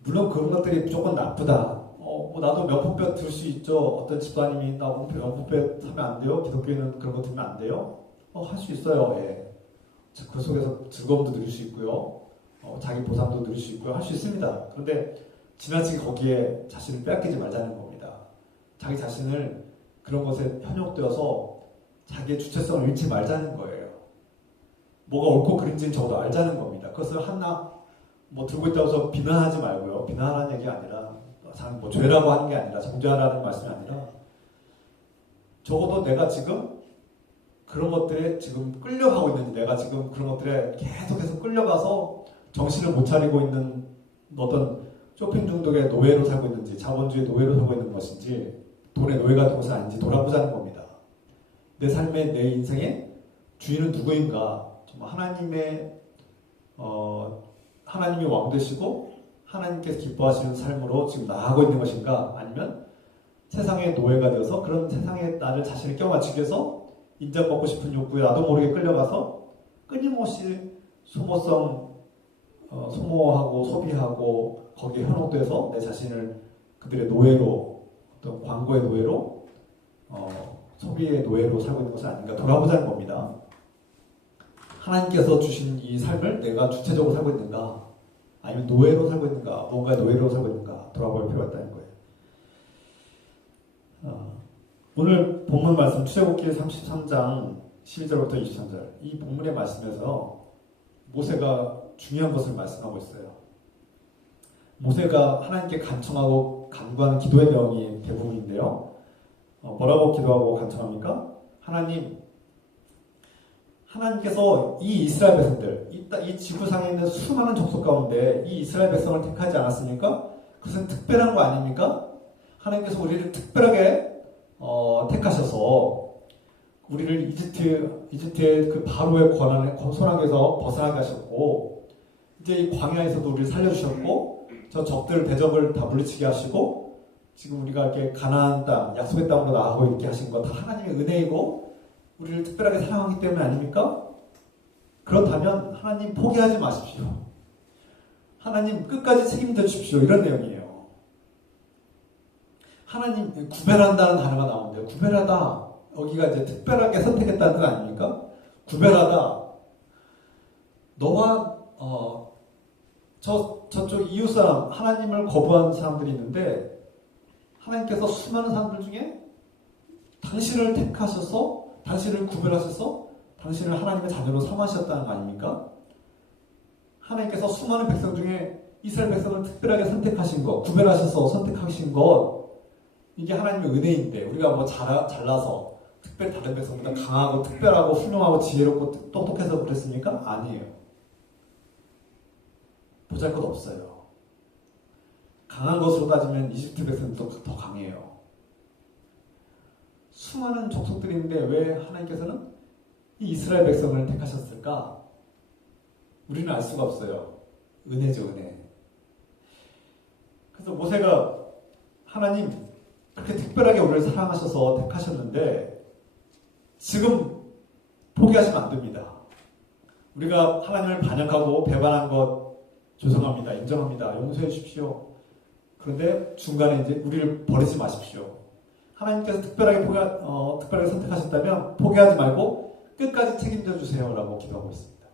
물론 그런 것들이 조금 나쁘다. 뭐 나도 명품백 들 수 있죠. 어떤 집사님이 나 명품백 사면 안 돼요? 기독교에는 그런 거 들면 안 돼요? 할 수 있어요. 예. 그 속에서 즐거움도 누릴 수 있고요. 자기 보상도 누릴 수 있고요. 할 수 있습니다. 그런데 지나치게 거기에 자신을 빼앗기지 말자는 겁니다. 자기 자신을 그런 것에 현혹되어서 자기의 주체성을 잃지 말자는 거예요. 뭐가 옳고 그른지는 적어도 알자는 겁니다. 그것을 하나 들고 있다고 해서 비난하지 말고요. 비난하는 얘기가 아니라, 뭐 죄라고 하는 게 아니라, 정죄하라는 말씀이 아니라, 적어도 내가 지금 그런 것들에 지금 끌려가고 있는지, 내가 지금 그런 것들에 계속해서 끌려가서 정신을 못 차리고 있는 어떤 쇼핑 중독의 노예로 살고 있는지, 자본주의 노예로 살고 있는 것인지, 돈의 노예가 된 것은 아닌지 돌아보자는 겁니다. 내 삶의, 내 인생의 주인은 누구인가? 정말 하나님이 왕 되시고 하나님께서 기뻐하시는 삶으로 지금 나아가고 있는 것인가? 아니면 세상의 노예가 되어서 그런 세상에 나를 자신을 껴맞추기 위해서 인정받고 싶은 욕구에 나도 모르게 끌려가서 끊임없이 소모하고 소비하고 거기에 현혹돼서 내 자신을 그들의 노예로, 어떤 광고의 노예로, 소비의 노예로 살고 있는 것은 아닌가 돌아보자는 겁니다. 하나님께서 주신 이 삶을 내가 주체적으로 살고 있는가, 아니면 노예로 살고 있는가, 뭔가 노예로 살고 있는가 돌아볼 필요가 있다는 거예요. 오늘 본문 말씀 출애굽기 33장 12절부터 23절, 이 본문의 말씀에서 모세가 중요한 것을 말씀하고 있어요. 모세가 하나님께 간청하고 간구하는 기도의 내용이 대부분인데요. 뭐라고 기도하고 간청합니까? 하나님께서 이 이스라엘 백성들, 이 지구상에 있는 수많은 족속 가운데 이 이스라엘 백성을 택하지 않았습니까? 그것은 특별한 거 아닙니까? 하나님께서 우리를 특별하게 택하셔서 우리를 이집트의 그 바로의 손아귀에서 벗어나게 하셨고, 이제 이 광야에서도 우리를 살려주셨고, 저 대적을 다 물리치게 하시고, 지금 우리가 이렇게 가나안 땅, 약속의 땅으로 나아가고 있게 하신 거 다 하나님의 은혜이고, 우리를 특별하게 사랑하기 때문 아닙니까? 그렇다면 하나님 포기하지 마십시오. 하나님 끝까지 책임져 주십시오. 이런 내용이에요. 하나님 구별한다는 단어가 나오는데 구별하다 여기가 이제 특별하게 선택했다는 뜻 아닙니까? 구별하다 너와 저쪽 이웃 사람 하나님을 거부한 사람들이 있는데 하나님께서 수많은 사람들 중에 당신을 택하셔서 당신을 구별하셔서 당신을 하나님의 자녀로 삼으셨다는 거 아닙니까? 하나님께서 수많은 백성 중에 이스라엘 백성을 특별하게 선택하신 것, 구별하셔서 선택하신 것, 이게 하나님의 은혜인데 우리가 뭐 잘나서 특별히 다른 백성보다 강하고 특별하고 훌륭하고 지혜롭고 똑똑해서 그랬습니까? 아니에요. 보잘것 없어요. 강한 것으로 따지면 이집트 백성도 더 강해요. 수많은 족속들이 있는데 왜 하나님께서는 이 이스라엘 백성을 택하셨을까? 우리는 알 수가 없어요. 은혜죠, 은혜. 그래서 모세가 하나님 그렇게 특별하게 우리를 사랑하셔서 택하셨는데 지금 포기하시면 안 됩니다. 우리가 하나님을 반역하고 배반한 것 죄송합니다. 인정합니다. 용서해 주십시오. 그런데 중간에 이제 우리를 버리지 마십시오. 하나님께서 특별하게 선택하셨다면 포기하지 말고 끝까지 책임져 주세요라고 기도하고 있습니다.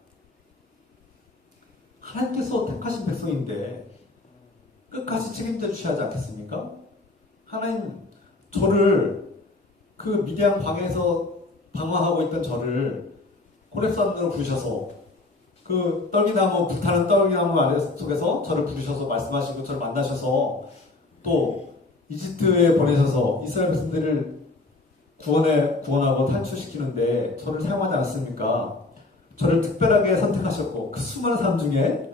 하나님께서 택하신 백성인데 끝까지 책임져 주셔야 하지 않겠습니까? 하나님 저를 그 미디안 방에서 방황하고 있던 저를 호렙산으로 부르셔서 그 떨기나무 불타는 떨기나무 아래 속에서 저를 부르셔서 말씀하시고 저를 만나셔서 또 이집트에 보내셔서 이스라엘 백성들을 구원하고 탈출시키는데 저를 사용하지 않습니까? 저를 특별하게 선택하셨고 그 수많은 사람 중에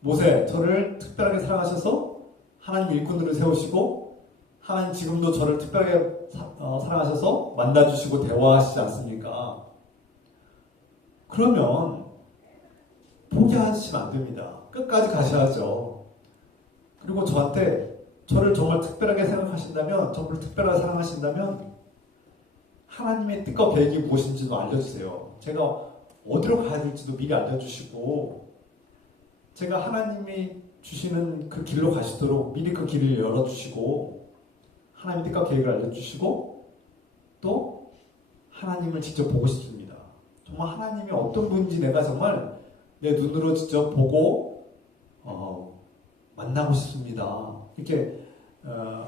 모세 저를 특별하게 사랑하셔서 하나님 일꾼들을 세우시고 하나님 지금도 저를 특별하게 사랑하셔서 만나주시고 대화하시지 않습니까? 그러면 포기하시면 안 됩니다. 끝까지 가셔야죠. 그리고 저를 정말 특별하게 생각하신다면 정말 특별하게 사랑하신다면 하나님의 뜻과 계획이 무엇인지도 알려주세요. 제가 어디로 가야 될지도 미리 알려주시고 제가 하나님이 주시는 그 길로 가시도록 미리 그 길을 열어주시고 하나님의 뜻과 계획을 알려주시고 또 하나님을 직접 보고 싶습니다. 정말 하나님이 어떤 분인지 내가 정말 내 눈으로 직접 보고 만나고 싶습니다. 이렇게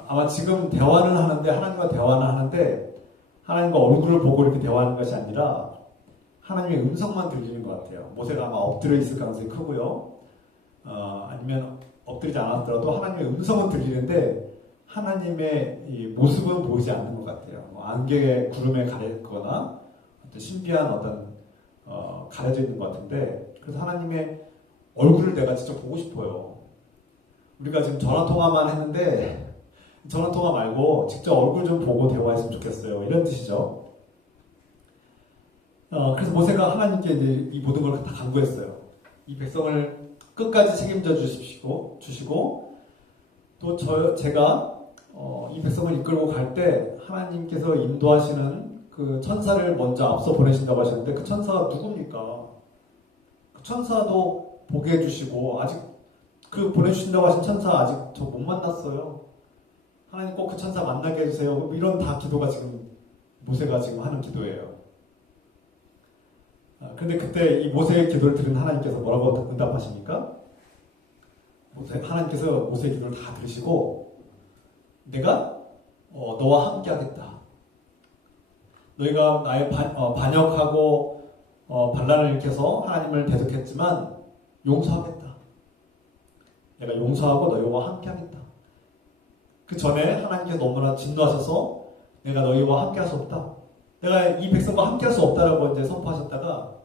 아마 지금 대화는 하는데 하나님과 대화는 하는데 하나님과 얼굴을 보고 이렇게 대화하는 것이 아니라 하나님의 음성만 들리는 것 같아요. 모세가 아마 엎드려 있을 가능성이 크고요. 아니면 엎드리지 않았더라도 하나님의 음성은 들리는데 하나님의 이 모습은 보이지 않는 것 같아요. 안개의 구름에 가렸거나 어떤 신비한 가려져 있는 것 같은데 그래서 하나님의 얼굴을 내가 직접 보고 싶어요. 우리가 지금 전화통화만 했는데 전화통화 말고 직접 얼굴 좀 보고 대화했으면 좋겠어요. 이런 뜻이죠. 그래서 모세가 하나님께 이제 이 모든 걸 다 간구했어요. 이 백성을 끝까지 책임져 주시고 또 제가 이 백성을 이끌고 갈 때 하나님께서 인도하시는 그 천사를 먼저 앞서 보내신다고 하셨는데 그 천사가 누굽니까? 그 천사도 보게 해주시고 아직 그 보내주신다고 하신 천사 아직 저 못 만났어요. 하나님 꼭 그 천사 만나게 해주세요. 이런 다 기도가 지금 모세가 지금 하는 기도예요. 근데 그때 이 모세의 기도를 들은 하나님께서 뭐라고 응답하십니까? 하나님께서 모세의 기도를 다 들으시고 내가 너와 함께 하겠다. 너희가 나의 반역하고 반란을 일으켜서 하나님을 대적했지만 용서하겠다. 내가 용서하고 너희와 함께 하겠다. 그 전에 하나님께서 너무나 진노하셔서 내가 너희와 함께 할 수 없다. 내가 이 백성과 함께 할 수 없다라고 이제 선포하셨다가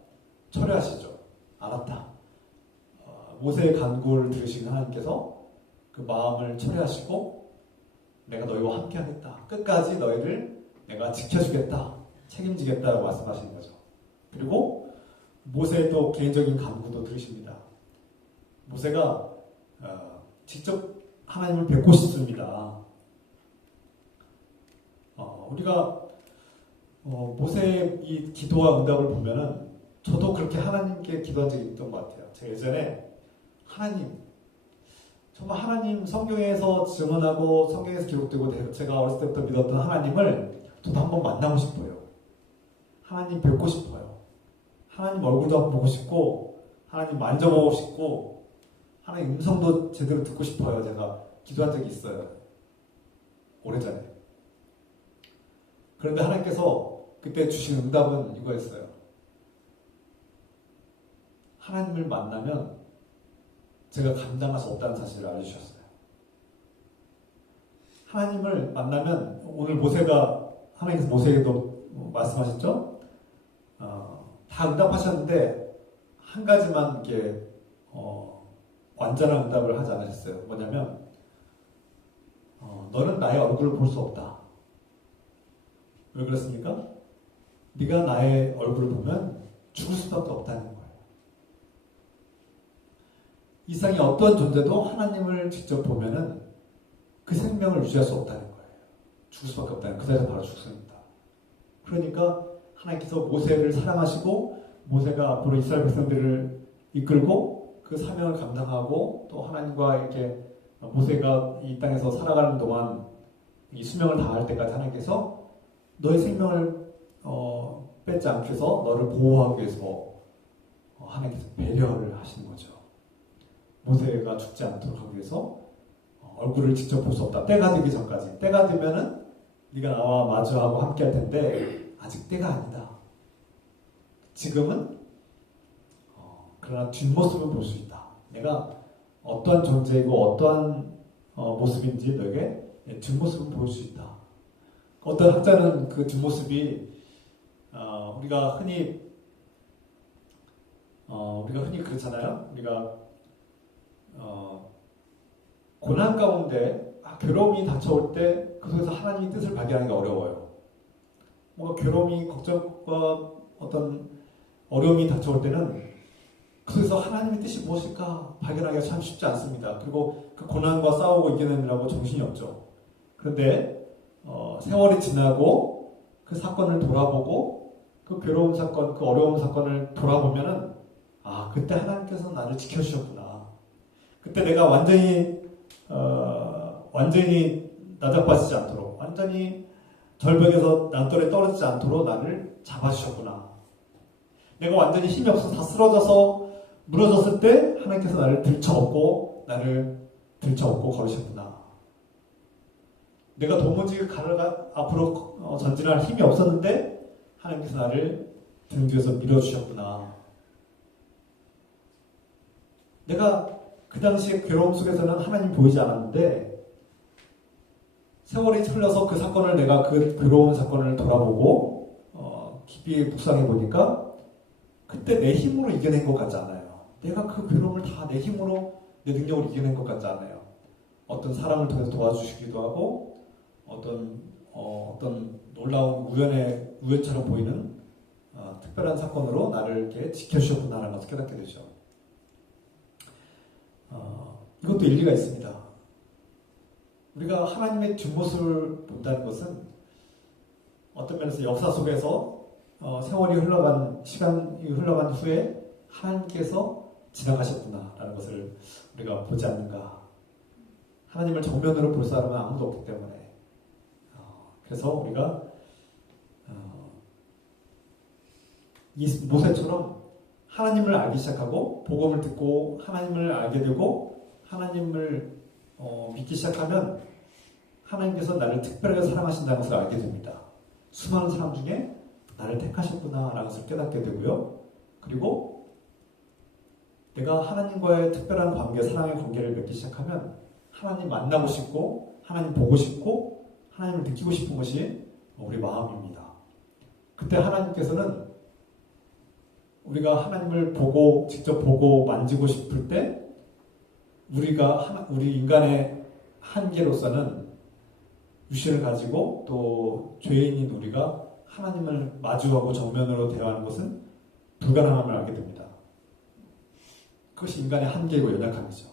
철회하시죠. 알았다. 모세의 간구를 들으신 하나님께서 그 마음을 철회하시고 내가 너희와 함께 하겠다. 끝까지 너희를 내가 지켜주겠다. 책임지겠다라고 말씀하시는 거죠. 그리고 모세의 또 개인적인 간구도 들으십니다. 모세가 직접 하나님을 뵙고 싶습니다. 우리가 모세의 이 기도와 응답을 보면은 저도 그렇게 하나님께 기도한 적이 있던 것 같아요. 제가 예전에 하나님 정말 하나님 성경에서 증언하고 성경에서 기록되고 제가 어렸을 때부터 믿었던 하나님을 저도 한번 만나고 싶어요. 하나님 뵙고 싶어요. 하나님 얼굴도 한번 보고 싶고 하나님 만져보고 싶고 하나님 음성도 제대로 듣고 싶어요. 제가 기도한 적이 있어요. 오래전에. 그런데 하나님께서 그때 주신 응답은 이거였어요. 하나님을 만나면 제가 감당할 수 없다는 사실을 알려주셨어요. 하나님을 만나면 오늘 모세가 하나님께서 모세에게도 말씀하셨죠? 다 응답하셨는데 한 가지만 이렇게 완전한 응답을 하지 않으셨어요. 뭐냐면 너는 나의 얼굴을 볼 수 없다. 왜 그렇습니까? 네가 나의 얼굴을 보면 죽을 수밖에 없다는 거예요. 이 세상에 어떠한 존재도 하나님을 직접 보면은 그 생명을 유지할 수 없다는 거예요. 죽을 수밖에 없다는 그 자리에서 바로 죽습니다. 그러니까 하나님께서 모세를 사랑하시고 모세가 앞으로 이스라엘 백성들을 이끌고 그 사명을 감당하고 또 하나님과 이렇게 모세가 이 땅에서 살아가는 동안 이 수명을 다할 때까지 하나님께서 너의 생명을 뺏지 않게 해서 너를 보호하기 위해서 하나님께서 배려를 하시는 거죠. 모세가 죽지 않도록 하기 위해서 얼굴을 직접 볼 수 없다. 때가 되기 전까지. 때가 되면은 네가 나와 마주하고 함께 할 텐데 아직 때가 아니다. 지금은 그러나 뒷모습을 볼 수 있다. 내가 어떠한 존재이고 어떠한 모습인지 너에게 뒷모습을 보일 수 있다. 어떤 학자는 그 뒷모습이 우리가 흔히 그렇잖아요. 우리가 고난 가운데 괴로움이 닥쳐올 때 그 속에서 하나님의 뜻을 발견하기가 어려워요. 뭔가 괴로움이 걱정과 어떤 어려움이 닥쳐올 때는 그 속에서 하나님의 뜻이 무엇일까 발견하기가 참 쉽지 않습니다. 그리고 그 고난과 싸우고 이겨내느라고 정신이 없죠. 그런데 세월이 지나고 그 사건을 돌아보고 그 괴로운 사건, 그 어려운 사건을 돌아보면은 그때 하나님께서 나를 지켜주셨구나. 그때 내가 완전히 나자빠지지 않도록, 완전히 절벽에서 난돌에 떨어지지 않도록 나를 잡아주셨구나. 내가 완전히 힘이 없어서 다 쓰러져서 무너졌을 때 하나님께서 나를 들쳐업고 걸으셨구나. 내가 도무지 앞으로 전진할 힘이 없었는데 하나님께서 나를 등 뒤에서 밀어주셨구나. 내가 그 당시에 괴로움 속에서는 하나님 보이지 않았는데 세월이 흘러서 그 사건을 내가 그 괴로운 사건을 돌아보고 깊이 묵상해 보니까 그때 내 힘으로 이겨낸 것 같지 않아요. 내가 그 괴로움을 다 내 힘으로 내 능력으로 이겨낸 것 같지 않아요. 어떤 사람을 통해서 도와주시기도 하고 어떤 놀라운 우연처럼 보이는 특별한 사건으로 나를 이렇게 지켜주셨구나라는 것을 깨닫게 되죠. 이것도 일리가 있습니다. 우리가 하나님의 뒷모습을 본다는 것은 어떤 면에서 역사 속에서 시간이 흘러간 후에 하나님께서 지나가셨구나라는 것을 우리가 보지 않는가. 하나님을 정면으로 볼 사람은 아무도 없기 때문에 그래서 우리가 이 모세처럼 하나님을 알기 시작하고 복음을 듣고 하나님을 알게 되고 하나님을 믿기 시작하면 하나님께서 나를 특별하게 사랑하신다는 것을 알게 됩니다. 수많은 사람 중에 나를 택하셨구나라는 것을 깨닫게 되고요. 그리고 내가 하나님과의 특별한 관계, 사랑의 관계를 맺기 시작하면 하나님 만나고 싶고 하나님 보고 싶고 하나님을 느끼고 싶은 것이 우리 마음입니다. 그때 하나님께서는 우리가 하나님을 직접 보고 만지고 싶을 때 우리 인간의 한계로서는 유신을 가지고 또 죄인인 우리가 하나님을 마주하고 정면으로 대화하는 것은 불가능함을 알게 됩니다. 그것이 인간의 한계이고 연약함이죠.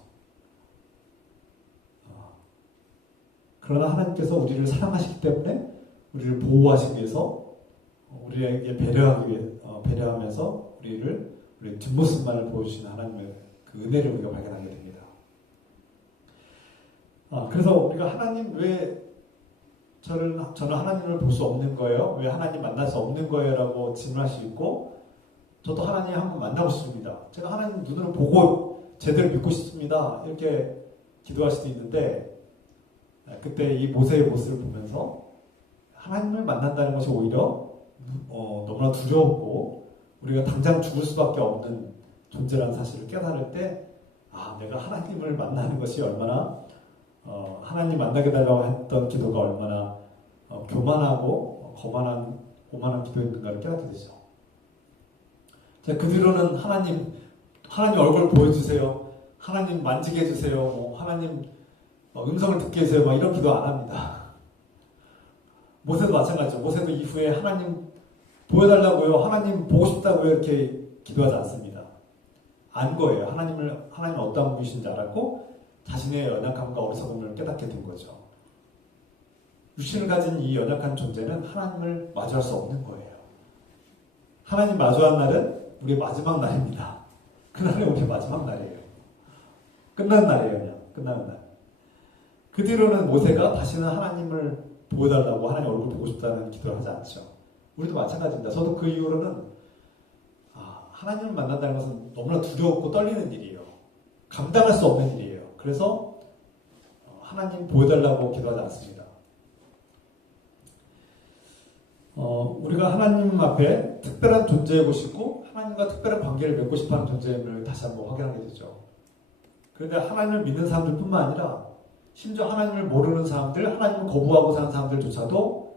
그러나 하나님께서 우리를 사랑하시기 때문에 우리를 보호하시기 위해서 우리에게 배려하면서 우리의 뒷모습만을 보여주시는 하나님의 그 은혜를 우리가 발견하게 됩니다. 그래서 우리가 하나님 왜 저는 하나님을 볼 수 없는 거예요? 왜 하나님 만날 수 없는 거예요? 라고 질문할 수 있고, 저도 하나님 한번 만나고 싶습니다. 제가 하나님 눈으로 보고 제대로 믿고 싶습니다. 이렇게 기도할 수도 있는데, 그때 이 모세의 모습을 보면서 하나님을 만난다는 것이 오히려 너무나 두려웠고, 우리가 당장 죽을 수밖에 없는 존재라는 사실을 깨달을 때, 내가 하나님을 만나는 것이 얼마나 하나님 만나게 달라고 했던 기도가 얼마나 교만하고 오만한 기도였는가를 깨닫게 되죠. 자, 그 뒤로는 하나님 얼굴 보여주세요. 하나님 만지게 해주세요. 하나님 음성을 듣게 해주세요. 막 이런 기도 안 합니다. 모세도 마찬가지죠. 모세도 이후에 하나님 보여달라고요. 하나님 보고 싶다고요. 이렇게 기도하지 않습니다. 안 거예요. 하나님 어떠한 분이신지 알았고 자신의 연약함과 어리석음을 깨닫게 된 거죠. 육신을 가진 이 연약한 존재는 하나님을 마주할 수 없는 거예요. 하나님 마주한 날은 우리의 마지막 날입니다. 그날은 우리의 마지막 날이에요. 끝나는 날이에요. 그냥 끝나는 날. 그 뒤로는 모세가 다시는 하나님을 보여달라고 하나님 얼굴 보고 싶다는 기도를 하지 않죠. 우리도 마찬가지입니다. 저도 그 이후로는 하나님을 만난다는 것은 너무나 두렵고 떨리는 일이에요. 감당할 수 없는 일이에요. 그래서 하나님 보여달라고 기도하지 않습니다. 우리가 하나님 앞에 특별한 존재이고 싶고 하나님과 특별한 관계를 맺고 싶어하는 존재임을 다시 한번 확인하게 되죠. 그런데 하나님을 믿는 사람들뿐만 아니라 심지어 하나님을 모르는 사람들, 하나님을 거부하고 사는 사람들조차도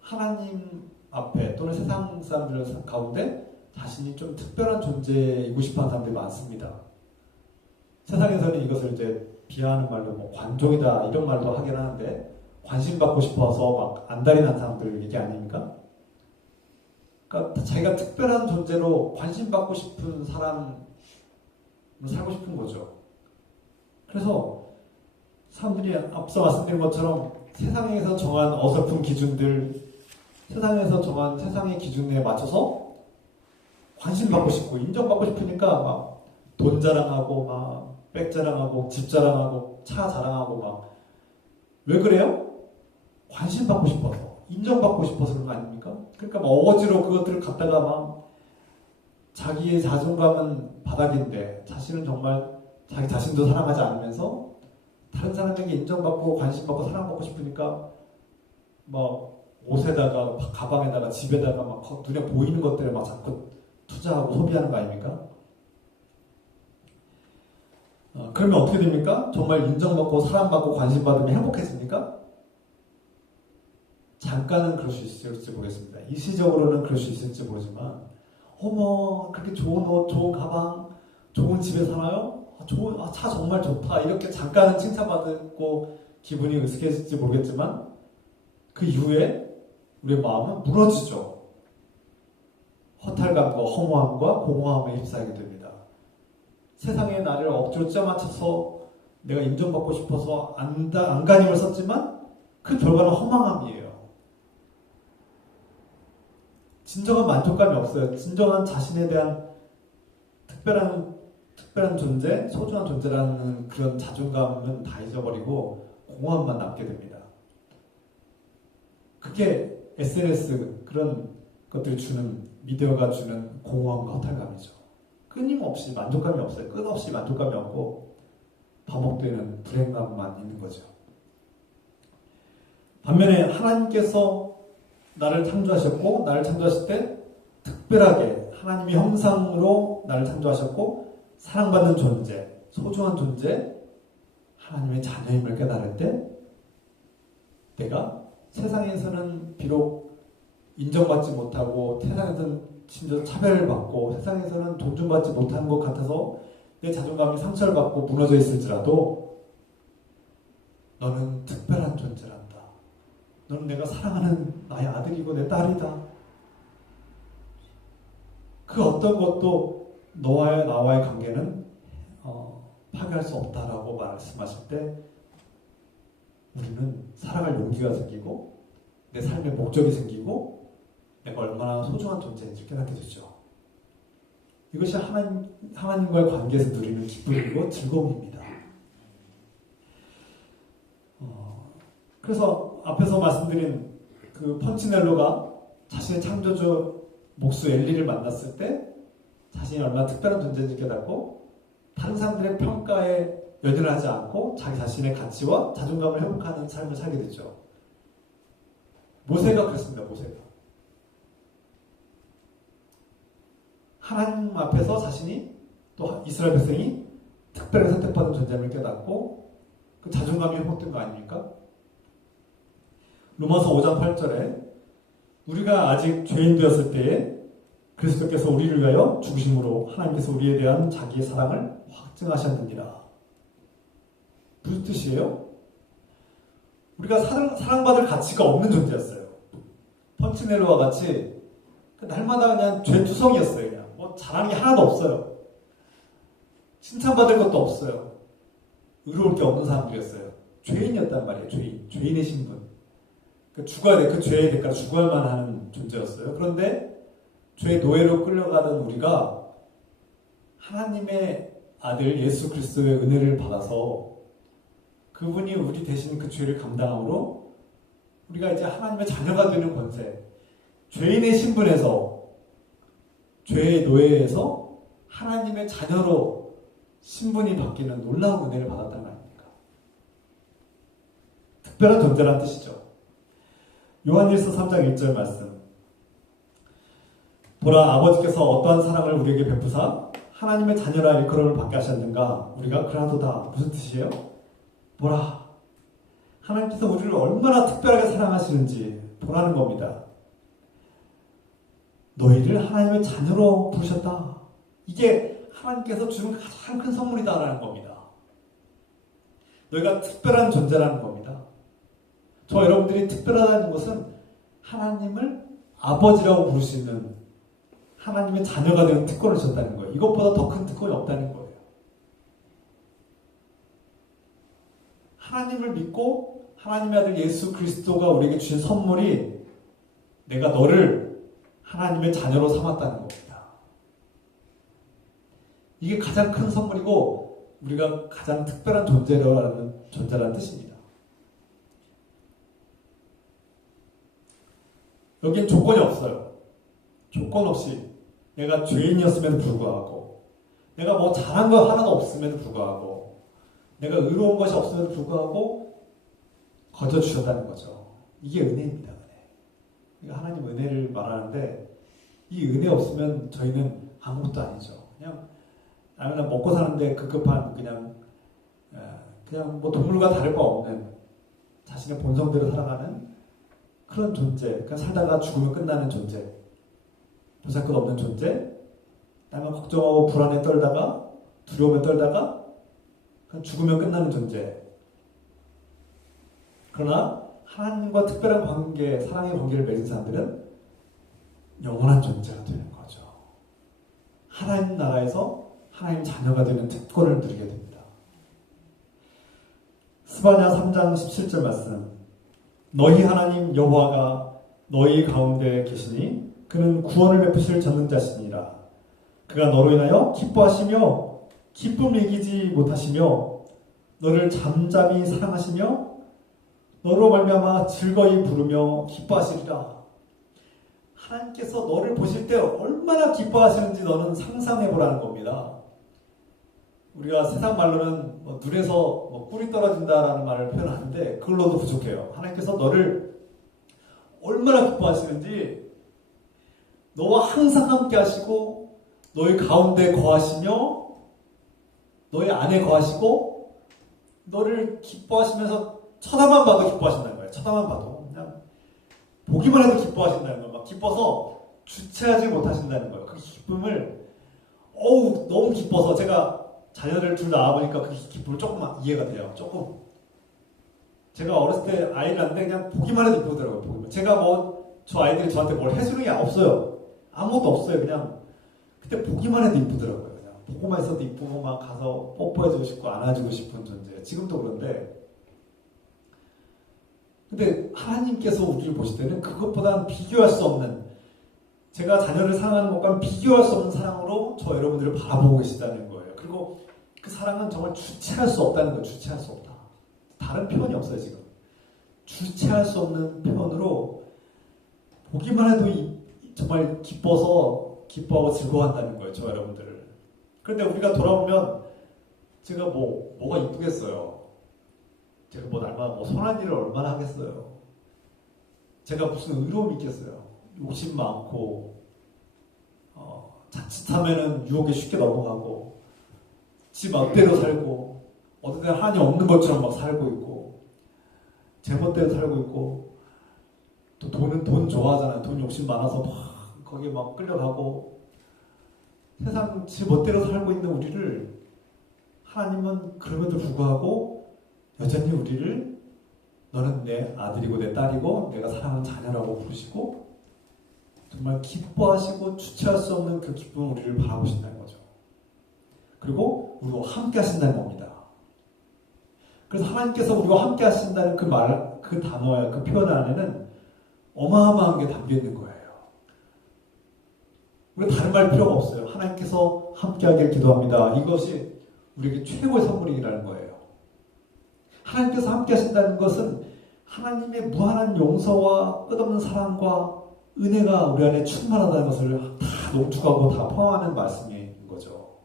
하나님 앞에 또는 세상 사람들 가운데 자신이 좀 특별한 존재이고 싶어하는 사람들이 많습니다. 세상에서는 이것을 이제 비하하는 말로 관종이다 이런 말도 하긴 하는데 관심받고 싶어서 막 안달이 난 사람들 얘기 아닙니까? 그러니까 자기가 특별한 존재로 관심받고 싶은 사람으로 살고 싶은 거죠. 그래서 사람들이 앞서 말씀드린 것처럼 세상에서 정한 어설픈 기준들, 세상에서 정한 세상의 기준에 맞춰서 관심받고 싶고 인정받고 싶으니까 막 돈 자랑하고 막 백 자랑하고 집 자랑하고 차 자랑하고 막 왜 그래요? 관심받고 싶어서 인정받고 싶어서 그런 거 아닙니까? 그러니까 막 어거지로 그것들을 갖다가 막 자기의 자존감은 바닥인데 자신은 정말 자기 자신도 사랑하지 않으면서 다른 사람에게 인정받고 관심받고 사랑받고 싶으니까 막 옷에다가 가방에다가 집에다가 막 눈에 보이는 것들에 막 자꾸 투자하고 소비하는 거 아닙니까? 그러면 어떻게 됩니까? 정말 인정받고 사랑받고 관심받으면 행복해집니까? 잠깐은 그럴 수 있을지 모르겠습니다. 일시적으로는 그럴 수 있을지 모르지만 어머 그렇게 좋은 옷, 좋은 가방, 좋은 집에 사나요? 차 정말 좋다 이렇게 잠깐은 칭찬받고 기분이 으스해질지 모르겠지만 그 이후에 우리의 마음은 무너지죠. 허탈감과 허무함과 공허함에 휩싸이게 됩니다. 세상에 나를 억지로 짜맞춰서 내가 인정받고 싶어서 안간힘을 썼지만 그 결과는 허망함이에요. 진정한 만족감이 없어요. 진정한 자신에 대한 특별한 존재, 소중한 존재라는 그런 자존감은 다 잊어버리고 공허함만 남게 됩니다. 그게 SNS 그런 것들이 주는 미디어가 주는 공허함과 허탈감이죠. 끊임없이 만족감이 없어요. 끝없이 만족감이 없고 반복되는 불행감만 있는 거죠. 반면에 하나님께서 나를 창조하셨고 나를 창조하실 때 특별하게 하나님의 형상으로 나를 창조하셨고 사랑받는 존재, 소중한 존재, 하나님의 자녀임을 깨달을 때 내가 세상에서는 비록 인정받지 못하고 세상에서는 심지어 차별을 받고 세상에서는 존중받지 못하는 것 같아서 내 자존감이 상처를 받고 무너져 있을지라도 너는 특별한 존재란다. 너는 내가 사랑하는 나의 아들이고 내 딸이다. 그 어떤 것도 너와의 나와의 관계는 파괴할 수 없다라고 말씀하실 때 우리는 살아갈 용기가 생기고 내 삶의 목적이 생기고 내가 얼마나 소중한 존재인지 깨닫게 되죠. 이것이 하나님과의 관계에서 누리는 기쁨이고 즐거움입니다. 그래서 앞에서 말씀드린 그 펀치넬로가 자신의 창조주 목수 엘리를 만났을 때 자신이 얼마나 특별한 존재인지 깨닫고 다른 사람들의 평가에 연연을 하지 않고 자기 자신의 가치와 자존감을 회복하는 삶을 살게 되죠. 모세가 그랬습니다. 모세가 하나님 앞에서 자신이 또 이스라엘 백성이 특별히 선택받은 존재임을 깨닫고 그 자존감이 회복된 거 아닙니까? 로마서 5장 8절에 우리가 아직 죄인 되었을 때에 그리스도께서 우리를 위하여 죽으심으로 하나님께서 우리에 대한 자기의 사랑을 확증하셨느니라. 무슨 뜻이에요? 우리가 사랑받을 가치가 없는 존재였어요. 펀치넬로와 같이 날마다 그냥 죄투성이었어요. 그냥 뭐 자랑이 하나도 없어요. 칭찬받을 것도 없어요. 의로울 게 없는 사람들이었어요. 죄인이었단 말이에요. 죄인의 신분. 죽어야 돼. 그 죄의 대가로 죽어야만 하는 존재였어요. 그런데 죄의 노예로 끌려가던 우리가 하나님의 아들 예수 그리스도의 은혜를 받아서 그분이 우리 대신 그 죄를 감당함으로 우리가 이제 하나님의 자녀가 되는 권세, 죄인의 신분에서 죄의 노예에서 하나님의 자녀로 신분이 바뀌는 놀라운 은혜를 받았다는 거 아닙니까? 특별한 존재란 뜻이죠. 요한일서 3장 1절 말씀. 보라, 아버지께서 어떠한 사랑을 우리에게 베푸사 하나님의 자녀라 일컬음을 받게 하셨는가? 우리가 그러하도다. 무슨 뜻이에요? 보라, 하나님께서 우리를 얼마나 특별하게 사랑하시는지 보라는 겁니다. 너희를 하나님의 자녀로 부르셨다. 이게 하나님께서 주는 가장 큰 선물이다라는 겁니다. 너희가 특별한 존재라는 겁니다. 저 여러분들이 특별하다는 것은 하나님을 아버지라고 부를 수 있는 하나님의 자녀가 되는 특권을 주셨다는 거예요. 이것보다 더 큰 특권이 없다는 거예요. 하나님을 믿고 하나님의 아들 예수 그리스도가 우리에게 주신 선물이 내가 너를 하나님의 자녀로 삼았다는 겁니다. 이게 가장 큰 선물이고 우리가 가장 특별한 존재라는 뜻입니다. 여기엔 조건이 없어요. 조건 없이 내가 죄인이었음에도 불구하고 내가 뭐 잘한 거 하나도 없음에도 불구하고 내가 의로운 것이 없음에도 불구하고 거저주셨다는 거죠. 이게 은혜입니다. 은혜. 하나님 은혜를 말하는데 이 은혜 없으면 저희는 아무것도 아니죠. 그냥 먹고 사는데 급급한 그냥 뭐 동물과 다를 바 없는 자신의 본성대로 살아가는 그런 존재. 그냥 살다가 죽으면 끝나는 존재. 보살것 없는 존재. 나만 걱정하고 불안에 떨다가 두려움에 떨다가 그냥 죽으면 끝나는 존재. 그러나 하나님과 특별한 관계, 사랑의 관계를 맺은 사람들은 영원한 존재가 되는 거죠. 하나님 나라에서 하나님 자녀가 되는 특권을 누리게 됩니다. 스바냐 3장 17절 말씀. 너희 하나님 여호와가 너희 가운데 계시니 그는 구원을 베푸실 전능자시니라. 그가 너로 인하여 기뻐하시며 기쁨을 이기지 못하시며 너를 잠잠히 사랑하시며 너로 말미암아 즐거이 부르며 기뻐하시리라. 하나님께서 너를 보실 때 얼마나 기뻐하시는지 너는 상상해보라는 겁니다. 우리가 세상 말로는 눈에서 꿀이 떨어진다라는 말을 표현하는데 그걸로도 부족해요. 하나님께서 너를 얼마나 기뻐하시는지 너와 항상 함께 하시고 너희 가운데 거하시며 너희 안에 거하시고 너를 기뻐하시면서 쳐다만 봐도 기뻐하신다는 거예요. 쳐다만 봐도 그냥 보기만 해도 기뻐하신다는 거예요. 막 기뻐서 주체하지 못하신다는 거예요. 그 기쁨을 너무 기뻐서 제가 자녀를 둘 낳아보니까 그 기쁨을 조금 이해가 돼요. 조금. 제가 어렸을 때 아이를 낳는데 그냥 보기만 해도 이쁘더라고요. 보기만. 제가 저 아이들이 저한테 뭘 해주는 게 없어요. 아무것도 없어요. 그냥 그때 보기만 해도 이쁘더라고요. 그냥 보고만 있어도 이쁘고 막 가서 뽀뽀해주고 싶고 안아주고 싶은 존재. 지금도 그런데 근데 하나님께서 우리를 보실 때는 그것보다는 비교할 수 없는 제가 자녀를 사랑하는 것과는 비교할 수 없는 사랑으로 저 여러분들을 바라보고 계시다는 거예요. 그리고 그 사랑은 정말 주체할 수 없다는 거예요. 주체할 수 없다. 다른 표현이 없어요. 지금 주체할 수 없는 표현으로 보기만 해도 정말 기뻐하고 즐거워한다는 거예요. 저 여러분들을. 그런데 우리가 돌아보면 제가 뭐가 이쁘겠어요. 제가 날마다 선한 일을 얼마나 하겠어요. 제가 무슨 의로움이 있겠어요. 욕심 많고 자칫하면은 유혹에 쉽게 넘어가고 지 멋대로 살고 어떤 때는 하나님 없는 것처럼 막 살고 있고 제 멋대로 살고 있고 또 돈 좋아하잖아요. 돈 욕심 많아서 막 거기에 막 끌려가고 세상 지 멋대로 살고 있는 우리를 하나님은 그럼에도 불구하고 여전히 우리를 너는 내 아들이고 내 딸이고 내가 사랑하는 자녀라고 부르시고 정말 기뻐하시고 주체할 수 없는 그 기쁨을 우리를 바라보신다는 거죠. 그리고 우리와 함께 하신다는 겁니다. 그래서 하나님께서 우리와 함께 하신다는 그 단어야 그 표현 안에는 어마어마한 게 담겨 있는 거예요. 우리 다른 말 필요가 없어요. 하나님께서 함께 하길 기도합니다. 이것이 우리에게 최고의 선물이라는 거예요. 하나님께서 함께 하신다는 것은 하나님의 무한한 용서와 끝없는 사랑과 은혜가 우리 안에 충만하다는 것을 다 농축하고 다 포함하는 말씀인 거죠.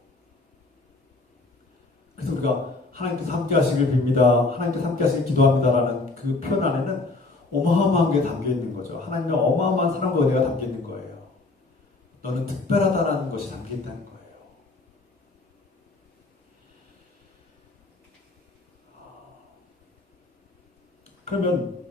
그래서 우리가 하나님께서 함께 하시길 빕니다. 하나님께서 함께 하시길 기도합니다라는 그 표현 안에는 어마어마한 게 담겨 있는 거죠. 하나님의 어마어마한 사랑과 은혜가 담겨 있는 거예요. 너는 특별하다라는 것이 담겨 있다는 거예요. 그러면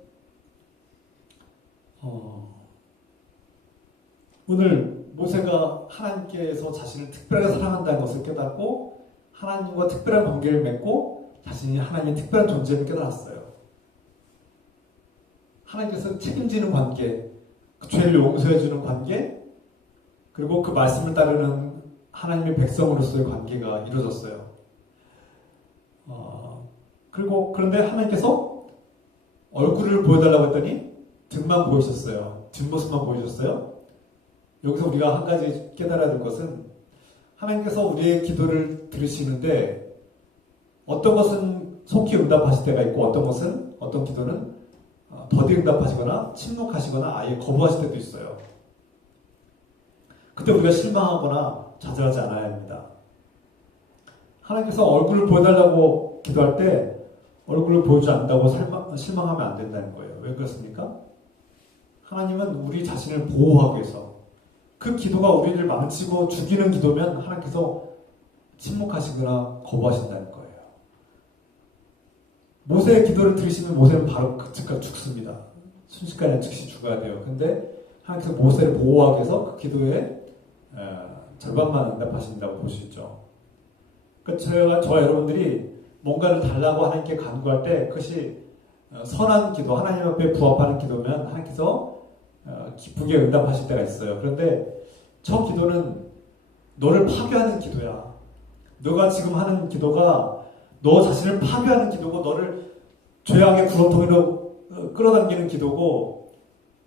오늘 모세가 하나님께서 자신을 특별하게 사랑한다는 것을 깨닫고 하나님과 특별한 관계를 맺고 자신이 하나님의 특별한 존재를 깨달았어요. 하나님께서 책임지는 관계, 그 죄를 용서해주는 관계, 그리고 그 말씀을 따르는 하나님의 백성으로서의 관계가 이루어졌어요. 그런데 하나님께서 얼굴을 보여달라고 했더니 등만 보이셨어요. 뒷모습만 보이셨어요. 여기서 우리가 한 가지 깨달아야 될 것은 하나님께서 우리의 기도를 들으시는데 어떤 것은 속히 응답하실 때가 있고 어떤 기도는 더디 응답하시거나 침묵하시거나 아예 거부하실 때도 있어요. 그때 우리가 실망하거나 좌절하지 않아야 합니다. 하나님께서 얼굴을 보여달라고 기도할 때 얼굴을 보여주지 않는다고 실망하면 안 된다는 거예요. 왜 그렇습니까? 하나님은 우리 자신을 보호하기 위해서 그 기도가 우리를 망치고 죽이는 기도면 하나님께서 침묵하시거나 거부하신다는 거예요. 모세의 기도를 들으시면 모세는 바로 즉각 죽습니다. 순식간에 즉시 죽어야 돼요. 근데 하나님께서 모세를 보호하기 위해서 그 기도에 절반만 응답하신다고 볼 수 있죠. 그러니까 저와 여러분들이 뭔가를 달라고 하나님께 간구할 때 그것이 선한 기도, 하나님 앞에 부합하는 기도면 하나님께서 기쁘게 응답하실 때가 있어요. 그런데 저 기도는 너를 파괴하는 기도야. 너가 지금 하는 기도가 너 자신을 파괴하는 기도고 너를 죄악의 구렁텅이로 끌어당기는 기도고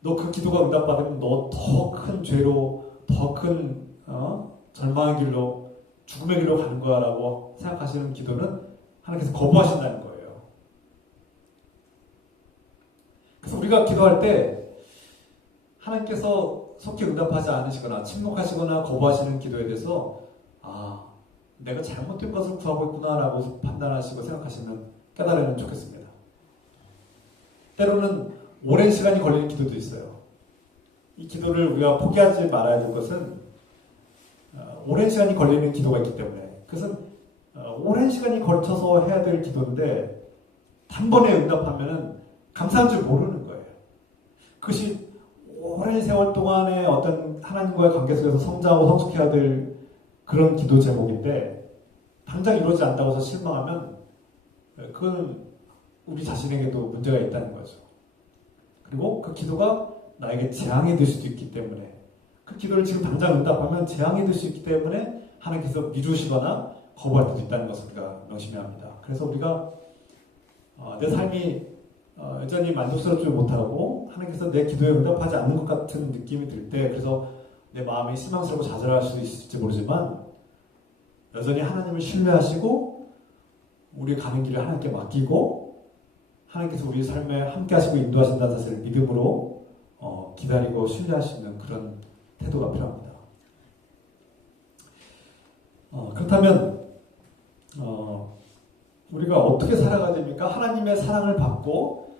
너 그 기도가 응답받으면 너 더 큰 죄로 더 큰 절망의 길로 죽음의 길로 가는 거야 라고 생각하시는 기도는 하나님께서 거부하신다는 거예요. 그래서 우리가 기도할 때 하나님께서 속히 응답하지 않으시거나 침묵하시거나 거부하시는 기도에 대해서 내가 잘못된 것을 구하고 있구나 라고 판단하시고 생각하시면 깨달으면 좋겠습니다. 때로는 오랜 시간이 걸리는 기도도 있어요. 이 기도를 우리가 포기하지 말아야 될 것은 오랜 시간이 걸리는 기도가 있기 때문에 그것은 오랜 시간이 걸쳐서 해야 될 기도인데 단번에 응답하면 감사한 줄 모르는 거예요. 그것이 오랜 세월 동안의 어떤 하나님과의 관계 속에서 성장하고 성숙해야 될 그런 기도 제목인데 당장 이루어지지 않다고 해서 실망하면 그건 우리 자신에게도 문제가 있다는 거죠. 그리고 그 기도가 나에게 재앙이 될 수도 있기 때문에 그 기도를 지금 당장 응답하면 재앙이 될 수 있기 때문에 하나님께서 미루시거나 거부할 때도 있다는 것을 우리가 명심해야 합니다. 그래서 우리가 내 삶이 여전히 만족스럽지 못하고 하나님께서 내 기도에 응답하지 않는 것 같은 느낌이 들 때 그래서 내 마음이 실망스럽고 좌절할 수도 있을지 모르지만 여전히 하나님을 신뢰하시고 우리 가는 길을 하나님께 맡기고 하나님께서 우리 삶에 함께 하시고 인도하신다는 사실을 믿음으로 기다리고 신뢰할 수 있는 그런 태도가 필요합니다. 그렇다면 우리가 어떻게 살아가야 됩니까? 하나님의 사랑을 받고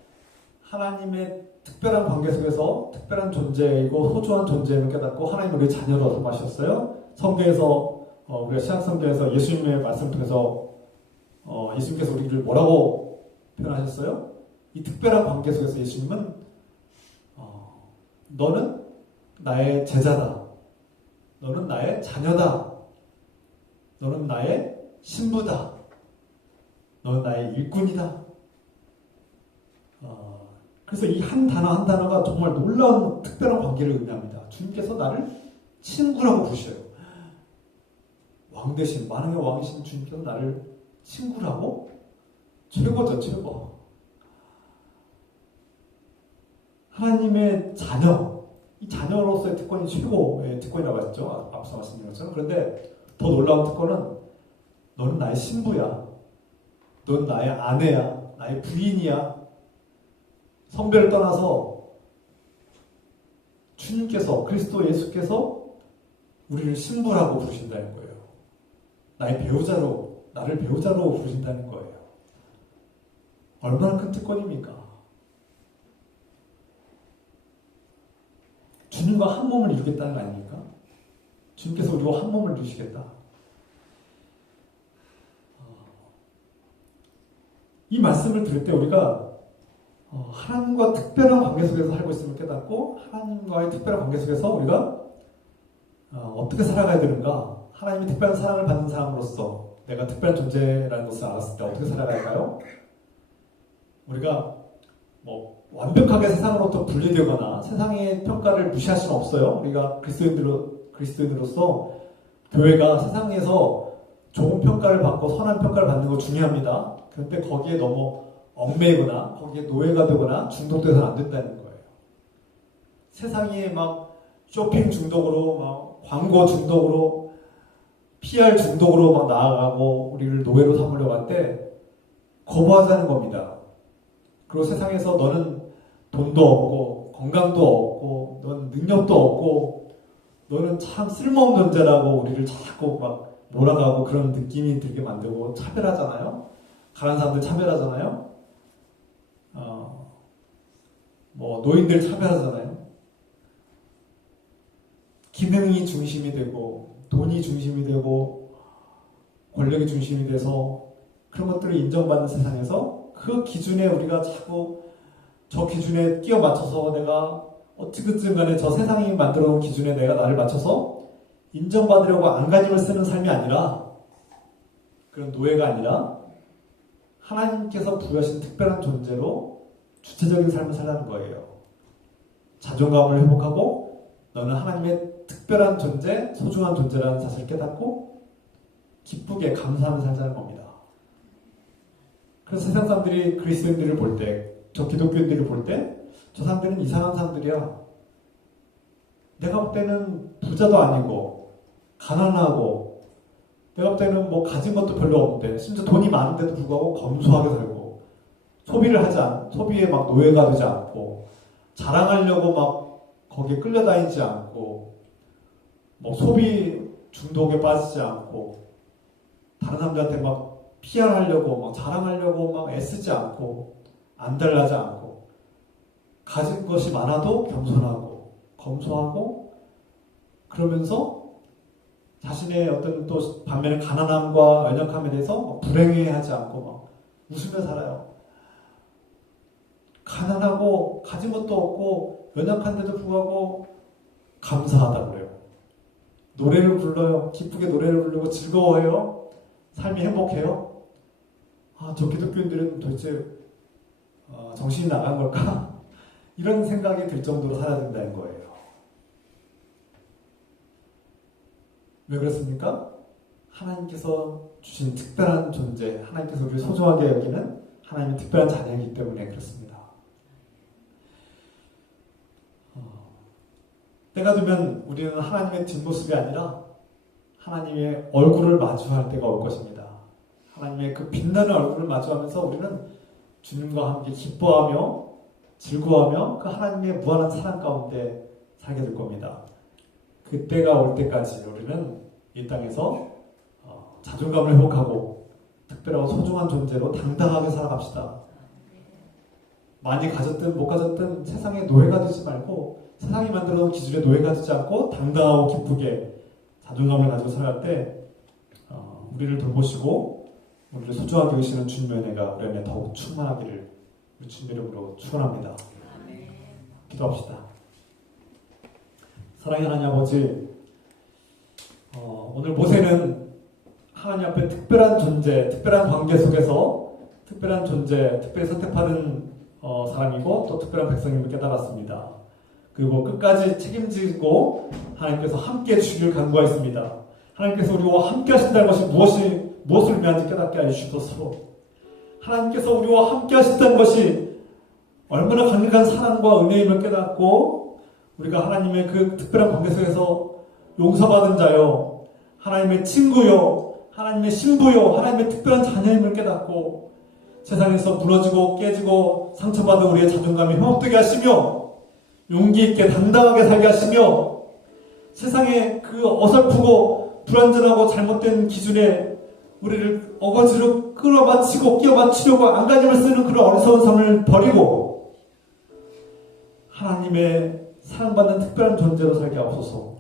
하나님의 특별한 관계 속에서 특별한 존재이고 소중한 존재임을 깨닫고 하나님 우리 자녀로 삼으셨어요. 성경에서 우리가 신약성경에서 예수님의 말씀을 통해서 예수님께서 우리를 뭐라고 표현하셨어요? 이 특별한 관계 속에서 예수님은 너는 나의 제자다. 너는 나의 자녀다. 너는 나의 신부다. 너는 나의 일꾼이다. 그래서 이 한 단어 한 단어가 정말 놀라운 특별한 관계를 의미합니다. 주님께서 나를 친구라고 부르셔요. 왕 대신 만왕의 왕이신 주님께서 나를 친구라고? 최고죠, 최고. 하나님의 자녀, 이 자녀로서의 특권이 최고의 특권이라고 했죠. 앞서 말씀드린 것처럼. 그런데 더 놀라운 특권은 너는 나의 신부야. 넌 나의 아내야. 나의 부인이야. 성별을 떠나서 주님께서, 그리스도 예수께서 우리를 신부라고 부르신다는 거예요. 나의 배우자로, 나를 배우자로 부르신다는 거예요. 얼마나 큰 특권입니까? 주님과 한 몸을 이루겠다는 거 아닙니까? 주님께서 우리와 한 몸을 이루시겠다. 이 말씀을 들을 때 우리가 하나님과 특별한 관계 속에서 살고 있음을 깨닫고 하나님과의 특별한 관계 속에서 우리가 어떻게 살아가야 되는가, 하나님의 특별한 사랑을 받는 사람으로서 내가 특별한 존재라는 것을 알았을 때 어떻게 살아가야 할까요? 우리가 완벽하게 세상으로부터 분리되거나 세상의 평가를 무시할 수는 없어요. 우리가 그리스도인으로서 교회가 세상에서 좋은 평가를 받고 선한 평가를 받는 거 중요합니다. 그런데 거기에 너무 얽매이거나 거기에 노예가 되거나 중독돼서는 안 된다는 거예요. 세상이 막 쇼핑 중독으로, 막 광고 중독으로, PR 중독으로 막 나아가고 우리를 노예로 삼으려고 할 때 거부하자는 겁니다. 그리고 세상에서 너는 돈도 없고 건강도 없고 넌 능력도 없고 너는 참 쓸모없는 존재라고 우리를 자꾸 막 몰아가고 그런 느낌이 들게 만들고 차별하잖아요. 가난한 사람들 차별하잖아요. 노인들 차별하잖아요. 기능이 중심이 되고 돈이 중심이 되고 권력이 중심이 돼서 그런 것들을 인정받는 세상에서 그 기준에 우리가 자꾸 저 기준에 끼워 맞춰서 내가 어찌그든 간에 저 세상이 만들어 놓은 기준에 내가 나를 맞춰서 인정받으려고 안간힘을 쓰는 삶이 아니라, 그런 노예가 아니라 하나님께서 부여하신 특별한 존재로 주체적인 삶을 살라는 거예요. 자존감을 회복하고 너는 하나님의 특별한 존재, 소중한 존재라는 사실을 깨닫고 기쁘게 감사하며 살자는 겁니다. 그래서 세상 사람들이 그리스도인들을 볼 때, 저 기독교인들을 볼 때 저 사람들은 이상한 사람들이야. 내가 볼 때는 부자도 아니고 가난하고 내가 볼 때는 가진 것도 별로 없는데 심지어 돈이 많은데도 불구하고 검소하게 살고 소비에 막 노예가 되지 않고 자랑하려고 막 거기에 끌려다니지 않고 소비 중독에 빠지지 않고 다른 사람들한테 막 PR하려고 막 자랑하려고 막 애쓰지 않고 안달나지 않고 가진 것이 많아도 겸손하고 검소하고 그러면서 자신의 어떤 또 반면에 가난함과 연약함에 대해서 불행해하지 않고 막 웃으며 살아요. 가난하고 가진 것도 없고 연약한데도 불구하고 감사하다고 그래요. 노래를 불러요. 기쁘게 노래를 부르고 즐거워해요. 삶이 행복해요. 저 기독교인들은 도대체 정신이 나간 걸까? 이런 생각이 들 정도로 살아야 된다는 거예요. 왜 그렇습니까? 하나님께서 주신 특별한 존재, 하나님께서 우리를 소중하게 여기는 하나님의 특별한 자녀이기 때문에 그렇습니다. 때가 되면 우리는 하나님의 뒷모습이 아니라 하나님의 얼굴을 마주할 때가 올 것입니다. 하나님의 그 빛나는 얼굴을 마주하면서 우리는 주님과 함께 기뻐하며 즐거워하며 그 하나님의 무한한 사랑 가운데 살게 될 겁니다. 그때가 올 때까지 우리는 이 땅에서 자존감을 회복하고 특별하고 소중한 존재로 당당하게 살아갑시다. 많이 가졌든 못 가졌든 세상의 노예가 되지 말고 세상이 만들어 놓은 기준에 노예가 되지 않고 당당하고 기쁘게 자존감을 가지고 살아갈 때 우리를 돌보시고 우리를 소중하게 여기시는 주님의 은혜가 우리 안에 더욱 충만하기를 우리 주님의 이름으로 축원합니다. 기도합시다. 사랑의 하나님 아버지, 오늘 모세는 하나님 앞에 특별한 존재, 특별한 관계 속에서 특별한 존재, 특별히 선택받은 사람이고 또 특별한 백성임을 깨달았습니다. 그리고 끝까지 책임지고 하나님께서 함께 주기를 간구하였습니다. 하나님께서 우리와 함께 하신다는 것이 무엇을 의미하는지 깨닫게 하여 주셔서 하나님께서 우리와 함께 하신다는 것이 얼마나 강력한 사랑과 은혜임을 깨닫고 우리가 하나님의 그 특별한 관계 속에서 용서받은 자요, 하나님의 친구요, 하나님의 신부요, 하나님의 특별한 자녀임을 깨닫고 세상에서 무너지고 깨지고 상처받은 우리의 자존감이 회복되게 하시며 용기 있게 당당하게 살게 하시며 세상의 그 어설프고 불완전하고 잘못된 기준에 우리를 어거지로 끌어맞히고 끼워맞추려고 안간힘을 쓰는 그런 어리석은 삶을 버리고 하나님의 사랑받는 특별한 존재로 살게 하옵소서.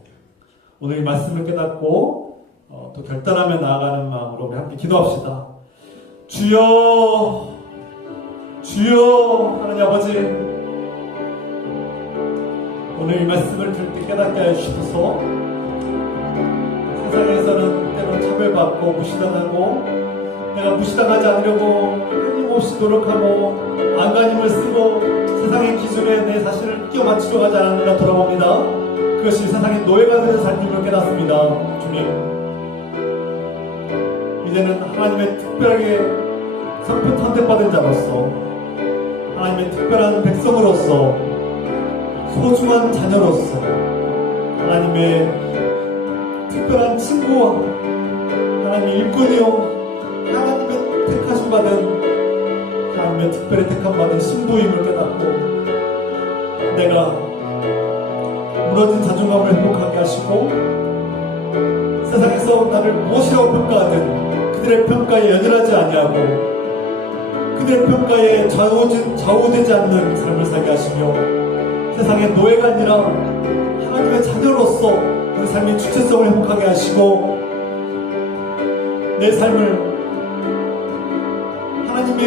오늘 이 말씀을 깨닫고 또 결단하며 나아가는 마음으로 우리 함께 기도합시다. 주여, 주여, 하나님 아버지, 오늘 이 말씀을 들을 때 깨닫게 하여 주셔서 세상에서는 때로 차별받고 무시당하고 내가 무시당하지 않으려고 끊임없이 노력하고 안간힘을 쓰고 세상의 기준에 내 자신을 끼워 맞추려 하지 않았느냐 돌아봅니다. 그것이 세상의 노예가 되는 삶임을 깨닫습니다. 주님, 이제는 하나님의 특별하게 선택받은 자로서 하나님의 특별한 백성으로서 소중한 자녀로서 하나님의 특별한 친구와 하나님의 일꾼이요 하나님의 택하심 받은 하나님의 특별히 택함 받은 신부임을 깨닫고 내가 무너진 자존감을 회복하게 하시고 세상에서 나를 무엇이라고 평가하든 그들의 평가에 연연하지 아니하고 그들의 평가에 좌우되지 않는 삶을 살게 하시며 세상의 노예가 아니라 하나님의 자녀로서 우리 삶의 주체성을 회복하게 하시고 내 삶을 하나님의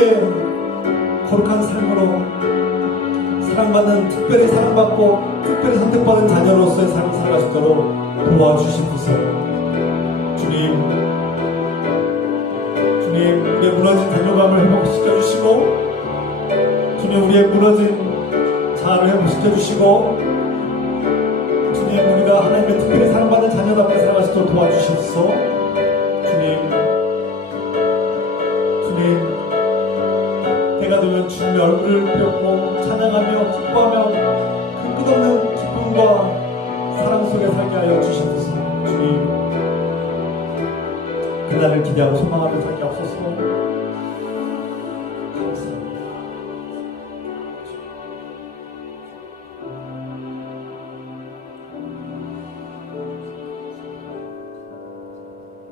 거룩한 삶으로 사랑받는, 특별히 사랑받고 특별히 선택받은 자녀로서의 삶을 살아갈 수 있도록 도와주시옵소서. 주님, 우리의 무너진 자존감을 회복시켜 주시고 주님, 우리의 무너진 자아를 회복시켜 주시고 주님, 우리가 하나님의 특별히 사랑받는 자녀답게 살아갈 수 있도록 도와주시옵소서. 주님, 때가 되면 주님의 얼굴을 뵙고 찬양하며 기뻐하며 그 끝없는 기쁨과 사랑 속에 살게 하여 주시옵소서. 주님, 그날을 기대하고 소망하며 살게 하옵소서. 감사합니다.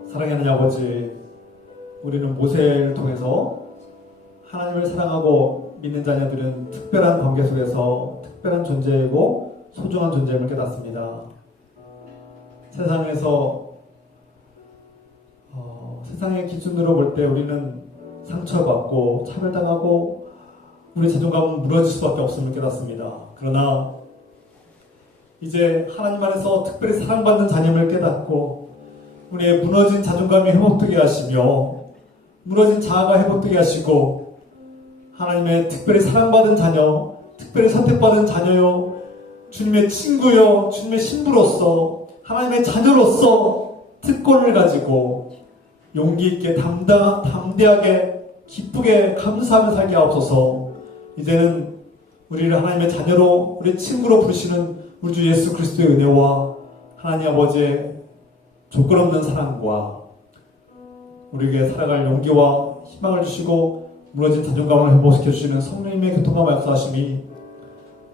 사랑하는 아버지, 우리는 모세를 통해서 하나님을 사랑하고 믿는 자녀들은 특별한 관계 속에서 특별한 존재이고 소중한 존재임을 깨닫습니다. 세상에서 세상의 기준으로 볼 때 우리는 상처받고 차별당하고 우리 자존감은 무너질 수밖에 없음을 깨닫습니다. 그러나 이제 하나님 안에서 특별히 사랑받는 자녀임을 깨닫고 우리의 무너진 자존감이 회복되게 하시며 무너진 자아가 회복되게 하시고 하나님의 특별히 사랑받은 자녀, 특별히 선택받은 자녀요, 주님의 친구요, 주님의 신부로서 하나님의 자녀로서 특권을 가지고 용기 있게 담대하게 기쁘게 감사하며 살게 하옵소서. 이제는 우리를 하나님의 자녀로, 우리 친구로 부르시는 우리 주 예수 그리스도의 은혜와 하나님 아버지의 조건 없는 사랑과 우리에게 살아갈 용기와 희망을 주시고 무너진 자존감을 회복시켜 주시는 성령님의 교통과 역사하심이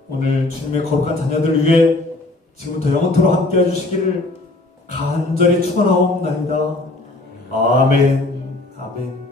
오늘 주님의 거룩한 자녀들 위해 지금부터 영원토록 함께 해주시기를 간절히 축원하옵나이다. 아멘. 아멘.